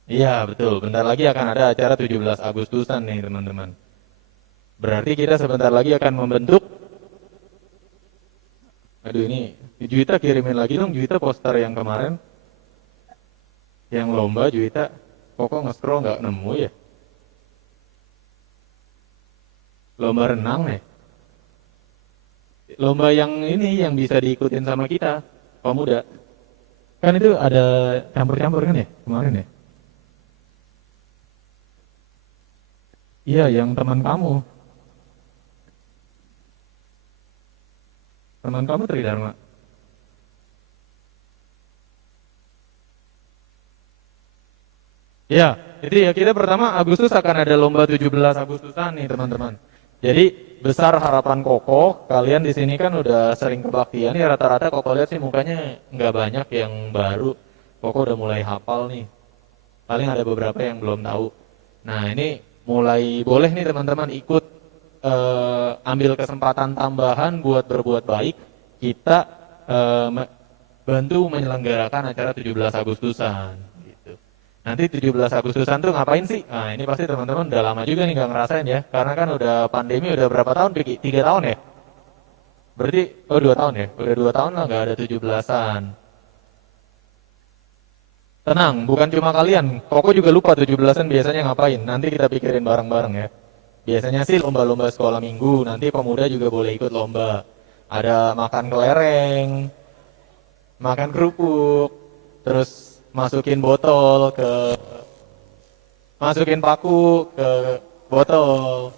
iya, betul. Bentar lagi akan ada acara 17 Agustusan nih, teman-teman. Berarti kita sebentar lagi akan membentuk. Aduh, ini Juwita kirimin lagi dong, Juwita poster yang kemarin. Yang lomba Juwita. Kok nge-scroll nggak nemu ya? Lomba renang ya? Lomba yang ini yang bisa diikutin sama kita, pemuda. Kan itu ada campur-campur kan ya kemarin ya? Iya, yang teman kamu. Teman kamu Tridharma. Ya, itu ya kita pertama Agustus akan ada lomba 17 Agustusan nih teman-teman. Jadi besar harapan Koko, kalian di sini kan udah sering kebaktian ya rata-rata Koko lihat sih mukanya nggak banyak yang baru. Koko udah mulai hafal nih. Paling ada beberapa yang belum tahu. Nah ini mulai boleh nih teman-teman ikut ambil kesempatan tambahan buat berbuat baik. Kita bantu menyelenggarakan acara 17 Agustusan. Nanti 17 Agustusan tuh ngapain sih? Nah ini pasti teman-teman udah lama juga nih gak ngerasain ya. Karena kan udah pandemi udah berapa tahun Piki? 3 tahun ya? Berarti, 2 tahun ya? Udah 2 tahun lah gak ada 17-an. Tenang, bukan cuma kalian. Koko juga lupa 17-an biasanya ngapain. Nanti kita pikirin bareng-bareng ya. Biasanya sih lomba-lomba sekolah minggu. Nanti pemuda juga boleh ikut lomba. Ada makan kelereng, makan kerupuk, terus masukin botol masukin paku ke botol.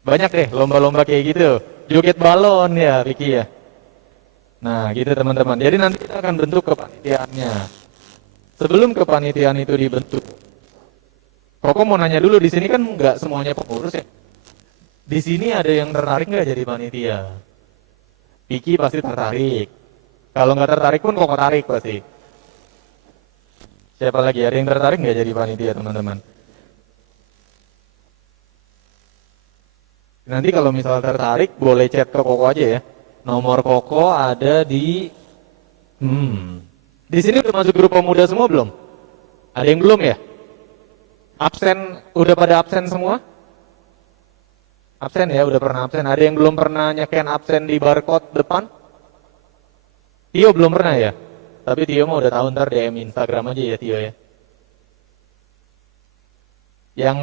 Banyak deh lomba-lomba kayak gitu. Joget balon ya, Vicky ya. Nah, gitu teman-teman. Jadi nanti kita akan bentuk kepanitiaannya. Sebelum kepanitiaan itu dibentuk, Koko mau nanya dulu, di sini kan nggak semuanya pengurus ya. Di sini ada yang tertarik nggak jadi panitia? Piki pasti tertarik. Kalau nggak tertarik pun Koko tarik pasti. Siapa lagi? Ada yang tertarik nggak jadi panitia, teman-teman? Nanti kalau misal tertarik, boleh chat ke Koko aja ya. Nomor Koko ada di... Di sini udah masuk grup pemuda semua belum? Ada yang belum ya? Absen, udah pada absen semua? Absen ya, udah pernah absen. Ada yang belum pernah nyeken absen di barcode depan? Tio belum pernah ya? Tapi Tio mau udah tahu, ntar DM Instagram aja ya Tio ya. Yang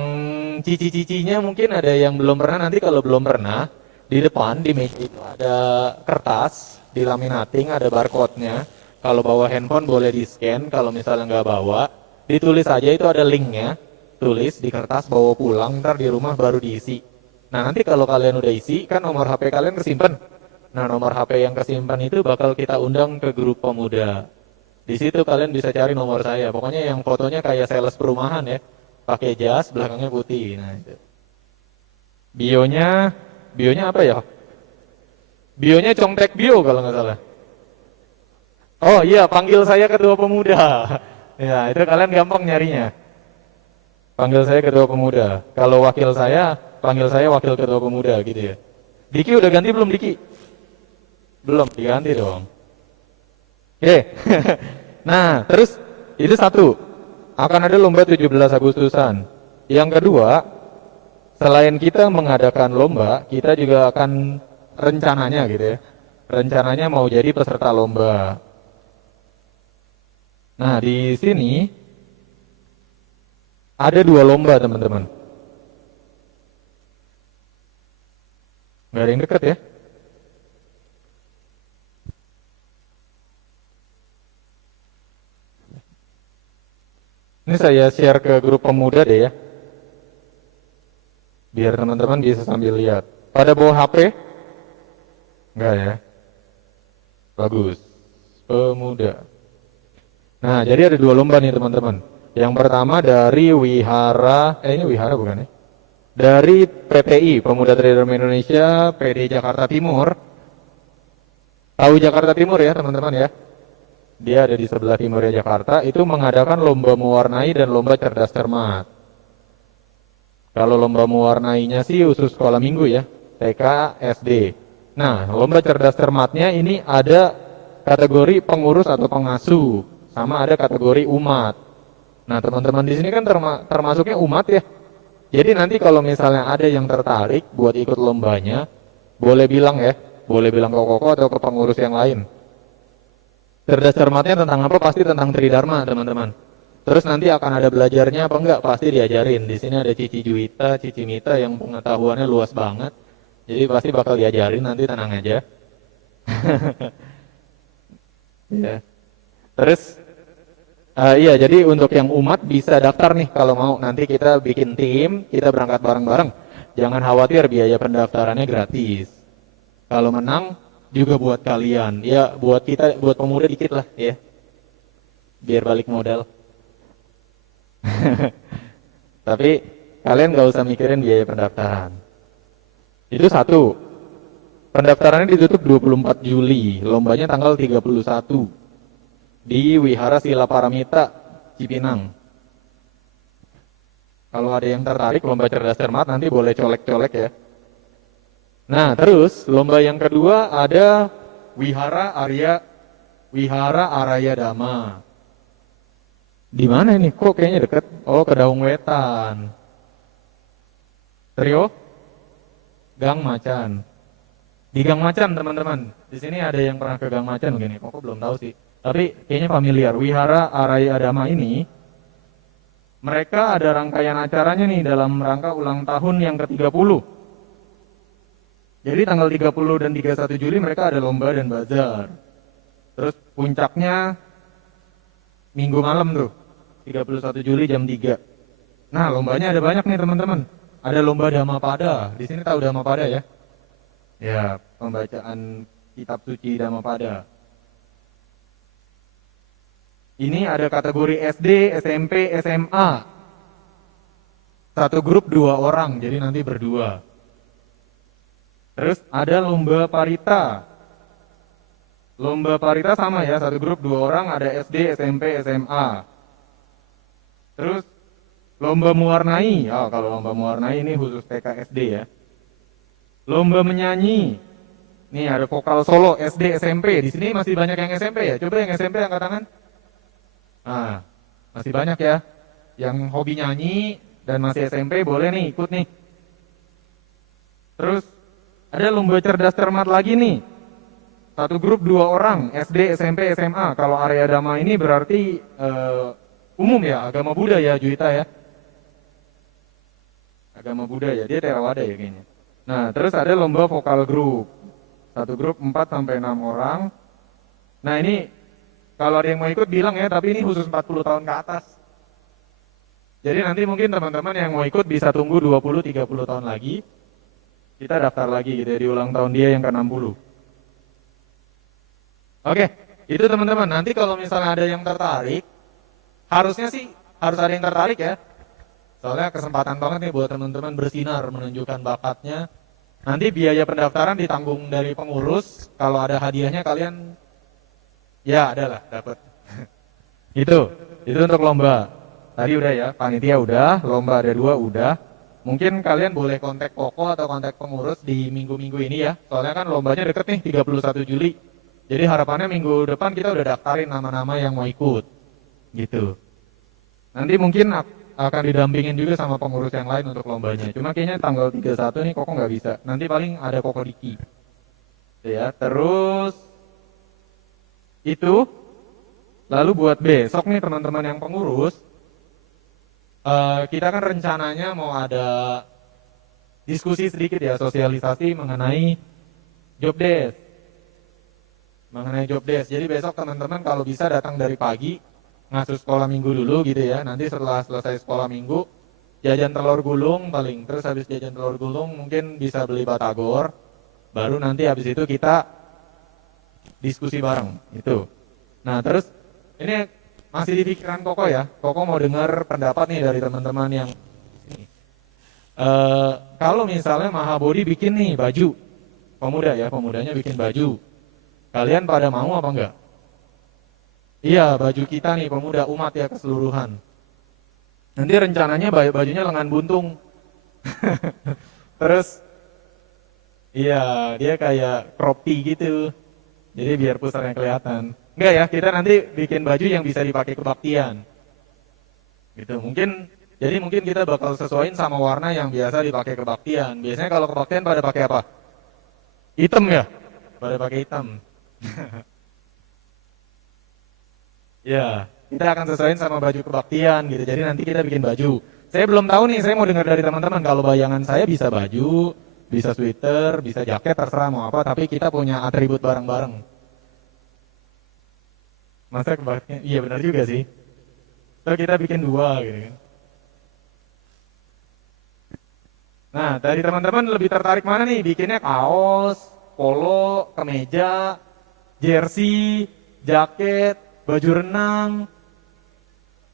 cici-cicinya mungkin ada yang belum pernah, nanti kalau belum pernah, di depan, di meja itu ada kertas, di laminating, ada barcode-nya. Kalau bawa handphone boleh di-scan, kalau misalnya nggak bawa, ditulis aja itu ada linknya, tulis di kertas, bawa pulang, ntar di rumah baru diisi. Nah nanti kalau kalian udah isi, kan nomor HP kalian kesimpan. Nah nomor HP yang kesimpan itu bakal kita undang ke grup pemuda. Di situ kalian bisa cari nomor saya. Pokoknya yang fotonya kayak sales perumahan ya, pakai jas, belakangnya putih. Nah itu. Bionya apa ya? Bionya contek bio kalau nggak salah. Oh iya, panggil saya ketua pemuda. Ya itu kalian gampang nyarinya. Panggil saya ketua pemuda. Kalau wakil saya, panggil saya wakil ketua pemuda gitu ya. Diki udah ganti belum Diki? Belum, diganti dong. Oke. Nah, terus itu satu. Akan ada lomba 17 Agustusan. Yang kedua, selain kita mengadakan lomba, kita juga akan rencananya gitu ya. Rencananya mau jadi peserta lomba. Nah, di sini ada 2 lomba, teman-teman. Nggak ada yang deket ya? Ini saya share ke grup pemuda deh ya. Biar teman-teman bisa sambil lihat. Pada bawa HP? Enggak ya? Bagus. Pemuda. Nah, jadi ada 2 lomba nih teman-teman. Yang pertama dari Wihara, ini Wihara bukan ya? Dari PTI, Pemuda Trader Indonesia, PD Jakarta Timur. Tahu Jakarta Timur ya teman-teman ya? Dia ada di sebelah timurnya Jakarta, itu mengadakan lomba mewarnai dan lomba cerdas cermat. Kalau lomba mewarnainya sih khusus sekolah minggu ya, TK, SD. Nah, lomba cerdas cermatnya ini ada kategori pengurus atau pengasuh, sama ada kategori umat. Nah, teman-teman di sini kan termasuknya umat ya. Jadi nanti kalau misalnya ada yang tertarik buat ikut lombanya, boleh bilang ya, boleh bilang ke Koko atau ke pengurus yang lain. Cerdas cermatnya tentang apa? Pasti tentang Tridharma, teman-teman. Terus nanti akan ada belajarnya apa enggak? Pasti diajarin. Di sini ada Cici Juwita, Cici Mita yang pengetahuannya luas banget. Jadi pasti bakal diajarin, nanti tenang aja. Ya. Terus iya, jadi untuk yang umat bisa daftar nih kalau mau. Nanti kita bikin tim, kita berangkat bareng-bareng. Jangan khawatir, biaya pendaftarannya gratis. Kalau menang juga buat kalian. Ya, buat kita, buat pemuda dikit lah ya. Biar balik modal. Tapi kalian gak usah mikirin biaya pendaftaran. Itu satu. Pendaftarannya ditutup 24 Juli. Lombanya tanggal 31. Di Wihara Sila Paramita, Cipinang. Kalau ada yang tertarik lomba cerdas cermat nanti boleh colek-colek ya. Nah, terus lomba yang kedua ada Wihara Araya Dhamma. Di mana ini? Kok kayaknya deket? Oh, ke Daung Wetan. Trio? Gang Macan. Di Gang Macan, teman-teman. Di sini ada yang pernah ke Gang Macan begini. Kok belum tahu sih. Tapi kayaknya familiar. Wihara Araya Dhamma ini mereka ada rangkaian acaranya nih dalam rangka ulang tahun yang ke-30. Jadi tanggal 30 dan 31 Juli mereka ada lomba dan bazar. Terus puncaknya Minggu malam tuh, 31 Juli jam 3. Nah, lombanya ada banyak nih teman-teman. Ada lomba Dhammapada. Di sini tahu Dhammapada ya? Ya, pembacaan kitab suci Dhammapada. Ini ada kategori SD, SMP, SMA. Satu grup 2 orang, jadi nanti berdua. Terus ada lomba parita. Lomba parita sama ya, satu grup 2 orang, ada SD, SMP, SMA. Terus lomba mewarnai. Oh, kalau lomba mewarnai ini khusus TK SD ya. Lomba menyanyi. Nih ada vokal solo SD, SMP. Di sini masih banyak yang SMP ya. Coba yang SMP angkat tangan. Nah, masih banyak ya. Yang hobi nyanyi dan masih SMP boleh nih ikut nih. Terus ada lomba cerdas cermat lagi nih. Satu grup 2 orang, SD, SMP, SMA. Kalau area Dama ini berarti umum ya, agama Buddha ya Juwita ya. Agama Buddha ya, dia Theravada ya kayaknya. Nah, terus ada lomba vokal grup. Satu grup 4 sampai 6 orang. Nah, ini kalau ada yang mau ikut bilang ya, tapi ini khusus 40 tahun ke atas. Jadi nanti mungkin teman-teman yang mau ikut bisa tunggu 20-30 tahun lagi. Kita daftar lagi gitu ya, di ulang tahun dia yang ke-60. Oke, itu teman-teman. Nanti kalau misalnya ada yang tertarik, harusnya sih harus ada yang tertarik ya. Soalnya kesempatan banget nih buat teman-teman bersinar menunjukkan bakatnya. Nanti biaya pendaftaran ditanggung dari pengurus. Kalau ada hadiahnya kalian ya adalah dapat. Itu untuk lomba. Tadi udah ya, panitia udah, lomba ada 2 udah. Mungkin kalian boleh kontak Koko atau kontak pengurus di minggu-minggu ini ya. Soalnya kan lombanya deket nih 31 Juli. Jadi harapannya minggu depan kita udah daftarin nama-nama yang mau ikut. Gitu. Nanti mungkin akan didampingin juga sama pengurus yang lain untuk lombanya. Cuma kayaknya tanggal 31 nih Koko nggak bisa. Nanti paling ada Koko Diki. Ya, terus itu. Lalu buat besok nih teman-teman yang pengurus, kita kan rencananya mau ada diskusi sedikit ya, sosialisasi mengenai job desk. Jadi besok teman-teman kalau bisa datang dari pagi, ngasuh sekolah minggu dulu gitu ya. Nanti setelah selesai sekolah minggu, jajan telur gulung paling. Terus habis jajan telur gulung mungkin bisa beli batagor. Baru nanti habis itu kita diskusi bareng itu. Nah terus ini masih di pikiran Koko ya. Koko mau dengar pendapat nih dari teman-teman yang ini. Kalau misalnya Mahabodhi bikin nih baju, pemuda ya, pemudanya bikin baju. Kalian pada mau apa enggak? Iya, baju kita nih pemuda umat ya keseluruhan. Nanti rencananya bajunya lengan buntung. Terus iya, dia kayak crop tee gitu. Jadi biar pusarnya kelihatan. Enggak ya, kita nanti bikin baju yang bisa dipakai kebaktian. Gitu. Mungkin kita bakal sesuaiin sama warna yang biasa dipakai kebaktian. Biasanya kalau kebaktian pada pakai apa? Hitam ya? Pada pakai hitam. Ya, kita akan sesuaiin sama baju kebaktian gitu. Jadi nanti kita bikin baju. Saya belum tahu nih, saya mau dengar dari teman-teman. Kalau bayangan saya bisa baju, bisa sweater, bisa jaket, terserah mau apa. Tapi kita punya atribut bareng-bareng. Masa kebaktian? Iya benar juga sih. Terus kita bikin 2 gitu kan. Nah, dari teman-teman lebih tertarik mana nih? Bikinnya kaos, polo, kemeja, jersey, jaket, baju renang,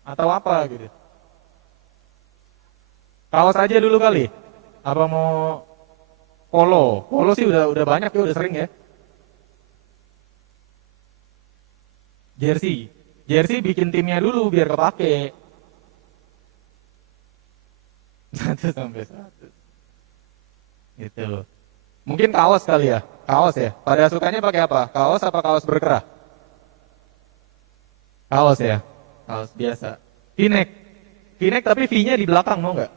atau apa gitu. Kaos aja dulu kali. Apa mau polo? Polo sih udah banyak ya, udah sering ya. Jersey bikin timnya dulu biar kepake. 1-100. Gitu. Mungkin kaos kali ya. Kaos ya. Pada sukanya pakai apa? Kaos apa kaos berkerah? Kaos ya. Kaos biasa. V-neck. V-neck tapi V-nya di belakang mau nggak?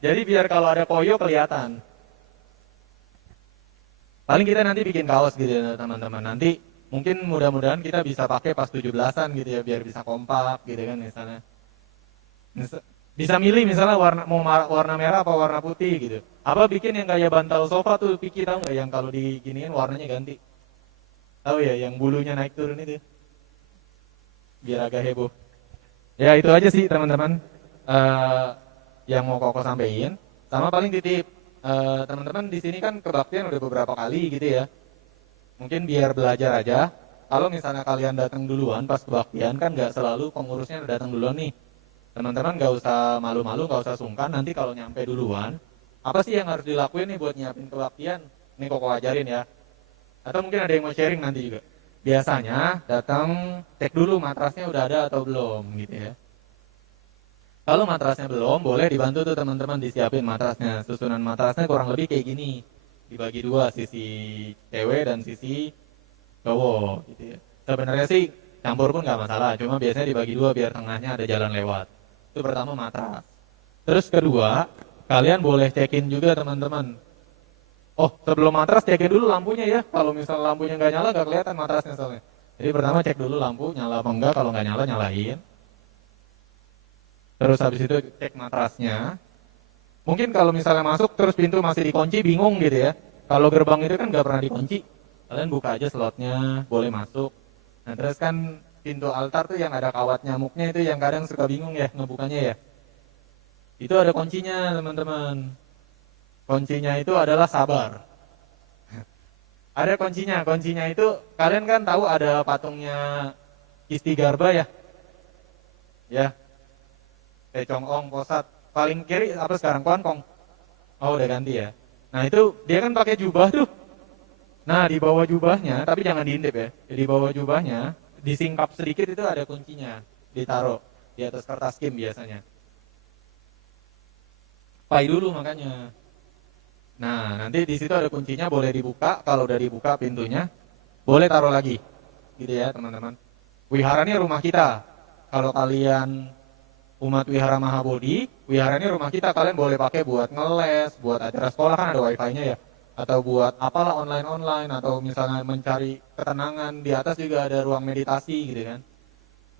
Jadi biar kalau ada koyo kelihatan. Paling kita nanti bikin kaos gitu ya teman-teman. Nanti mungkin mudah-mudahan kita bisa pakai pas 17-an gitu ya biar bisa kompak gitu kan misalnya. Bisa milih misalnya mau warna merah apa warna putih gitu. Apa bikin yang kayak bantal sofa tuh, Piki tahu nggak yang kalau diginiin warnanya ganti? Tahu ya yang bulunya naik turun itu. Biar agak heboh. Ya itu aja sih teman-teman yang mau Koko sampein. Sama paling titip teman-teman di sini kan kebaktian udah beberapa kali gitu ya. Mungkin biar belajar aja. Kalau misalnya kalian datang duluan pas kebaktian kan nggak selalu pengurusnya datang duluan nih. Teman-teman nggak usah malu-malu, nggak usah sungkan. Nanti kalau nyampe duluan, apa sih yang harus dilakuin nih buat nyiapin kebaktian? Ini Koko ajarin ya. Atau mungkin ada yang mau sharing nanti juga. Biasanya datang cek dulu matrasnya udah ada atau belum gitu ya. Kalau matrasnya belum, boleh dibantu tuh teman-teman disiapin matrasnya. Susunan matrasnya kurang lebih kayak gini. Dibagi dua, sisi cewek dan sisi cowok gitu ya. Sebenarnya sih campur pun nggak masalah, cuma biasanya dibagi dua biar tengahnya ada jalan lewat. Itu pertama matras. Terus kedua, kalian boleh cekin juga teman-teman. Oh, sebelum matras cekin dulu lampunya ya. Kalau misal lampunya nggak nyala, nggak kelihatan matrasnya soalnya. Jadi pertama cek dulu lampu nyala apa enggak. Kalau nggak nyala, nyalain. Terus habis itu cek matrasnya. Mungkin kalau misalnya masuk terus pintu masih dikunci, bingung gitu ya. Kalau gerbang itu kan nggak pernah dikunci. Kalian buka aja slotnya, boleh masuk. Nah terus kan pintu altar tuh yang ada kawat nyamuknya itu yang kadang suka bingung ya ngebukanya ya. Itu ada kuncinya teman-teman. Kuncinya itu adalah sabar. Ada kuncinya. Kuncinya itu kalian kan tahu ada patungnya Isti Garba ya. Ya. Pecong Ong Posat. Paling kiri apa sekarang? Kuan Kong. Oh udah ganti ya. Nah itu dia kan pakai jubah tuh. Nah di bawah jubahnya, tapi jangan diintip ya. Di bawah jubahnya, disingkap sedikit itu ada kuncinya. Ditaruh di atas kertas kim biasanya. Pai dulu makanya. Nah nanti di situ ada kuncinya, boleh dibuka. Kalau udah dibuka pintunya, boleh taruh lagi. Gitu ya teman-teman. Wihara ini rumah kita. Kalau kalian umat Wihara Mahabodhi, wihara ini rumah kita, kalian boleh pakai buat ngeles, buat acara sekolah kan ada wifi-nya ya, atau buat apalah online, atau misalnya mencari ketenangan, di atas juga ada ruang meditasi gitu kan.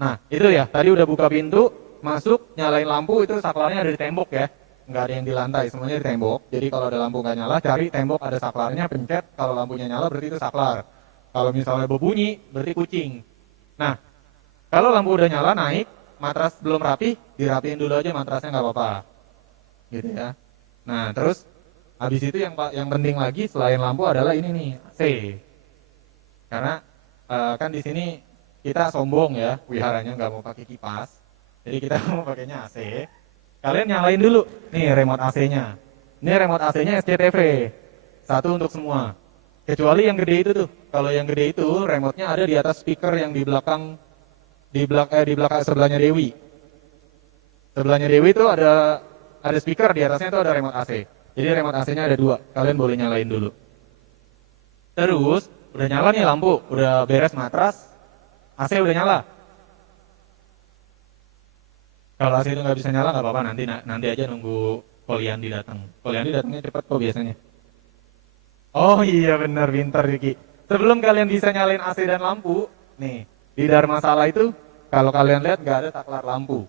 Nah itu ya, tadi udah buka pintu, masuk, nyalain lampu, itu saklarnya ada di tembok ya, nggak ada yang di lantai, semuanya di tembok. Jadi kalau ada lampu nggak nyala, cari tembok ada saklarnya, pencet, kalau lampunya nyala berarti itu saklar. Kalau misalnya berbunyi, berarti kucing. Nah, kalau lampu udah nyala, naik, matras belum rapi, dirapiin dulu aja matrasnya nggak apa-apa, gitu ya. Nah terus habis itu yang penting lagi selain lampu adalah ini nih AC, karena kan di sini kita sombong ya, wiharanya nggak mau pakai kipas, jadi kita mau pakainya AC. Kalian nyalain dulu nih remote AC-nya. Ini remote AC-nya SCTV, satu untuk semua, kecuali yang gede itu tuh. Kalau yang gede itu remote-nya ada di atas speaker yang di belakang. Di belakang sebelahnya Dewi. Sebelahnya Dewi itu ada speaker, di atasnya itu ada remote AC. Jadi remote AC-nya ada dua. Kalian boleh nyalain dulu. Terus udah nyala nih lampu, udah beres matras, AC udah nyala. Kalau AC itu nggak bisa nyala nggak apa-apa, nanti aja nunggu Poliandi datang. Poliandi datangnya cepat kok biasanya. Oh iya benar, pintar Yuki. Sebelum kalian bisa nyalain AC dan lampu, nih. Di Dharmasala itu, kalau kalian lihat nggak ada saklar lampu.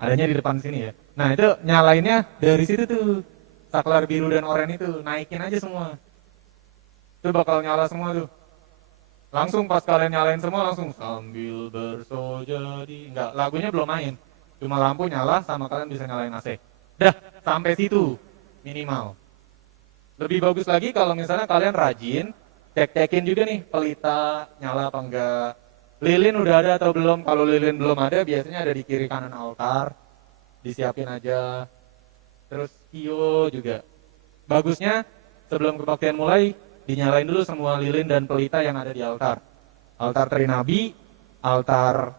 Adanya di depan sini ya. Nah itu nyalainnya dari situ tuh. Saklar biru dan oranye itu, naikin aja semua. Itu bakal nyala semua tuh. Langsung pas kalian nyalain semua, langsung sambil bersojadi. Enggak, lagunya belum main. Cuma lampu nyala sama kalian bisa nyalain AC. Dah, sampai situ minimal. Lebih bagus lagi kalau misalnya kalian rajin, cek-cekin juga nih pelita nyala apa enggak, lilin udah ada atau belum. Kalau lilin belum ada, biasanya ada di kiri kanan altar, disiapin aja. Terus kio juga bagusnya sebelum kebaktian mulai dinyalain dulu semua lilin dan pelita yang ada di altar. Altar Trinabi, altar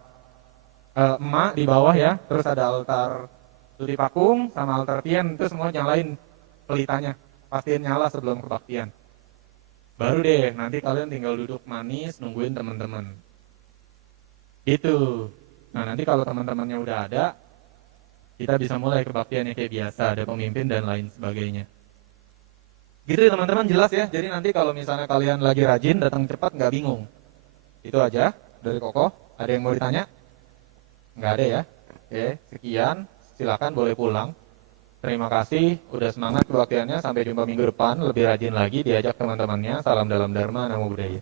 emak di bawah ya, terus ada altar Tuti Pakung sama altar Tien, itu semua nyalain pelitanya, pastiin nyala sebelum kebaktian. Baru deh, nanti kalian tinggal duduk manis, nungguin teman-teman. Gitu. Nah nanti kalau teman-temannya udah ada, kita bisa mulai kebaktiannya kayak biasa, ada pemimpin dan lain sebagainya. Gitu ya teman-teman, jelas ya. Jadi nanti kalau misalnya kalian lagi rajin, datang cepat, nggak bingung. Itu aja dari Koko. Ada yang mau ditanya? Nggak ada ya? Oke, sekian. Silakan boleh pulang. Terima kasih, udah semangat kebaktiannya. Sampai jumpa minggu depan, lebih rajin lagi, diajak teman-temannya. Salam dalam Dharma, Namo Buddhaya.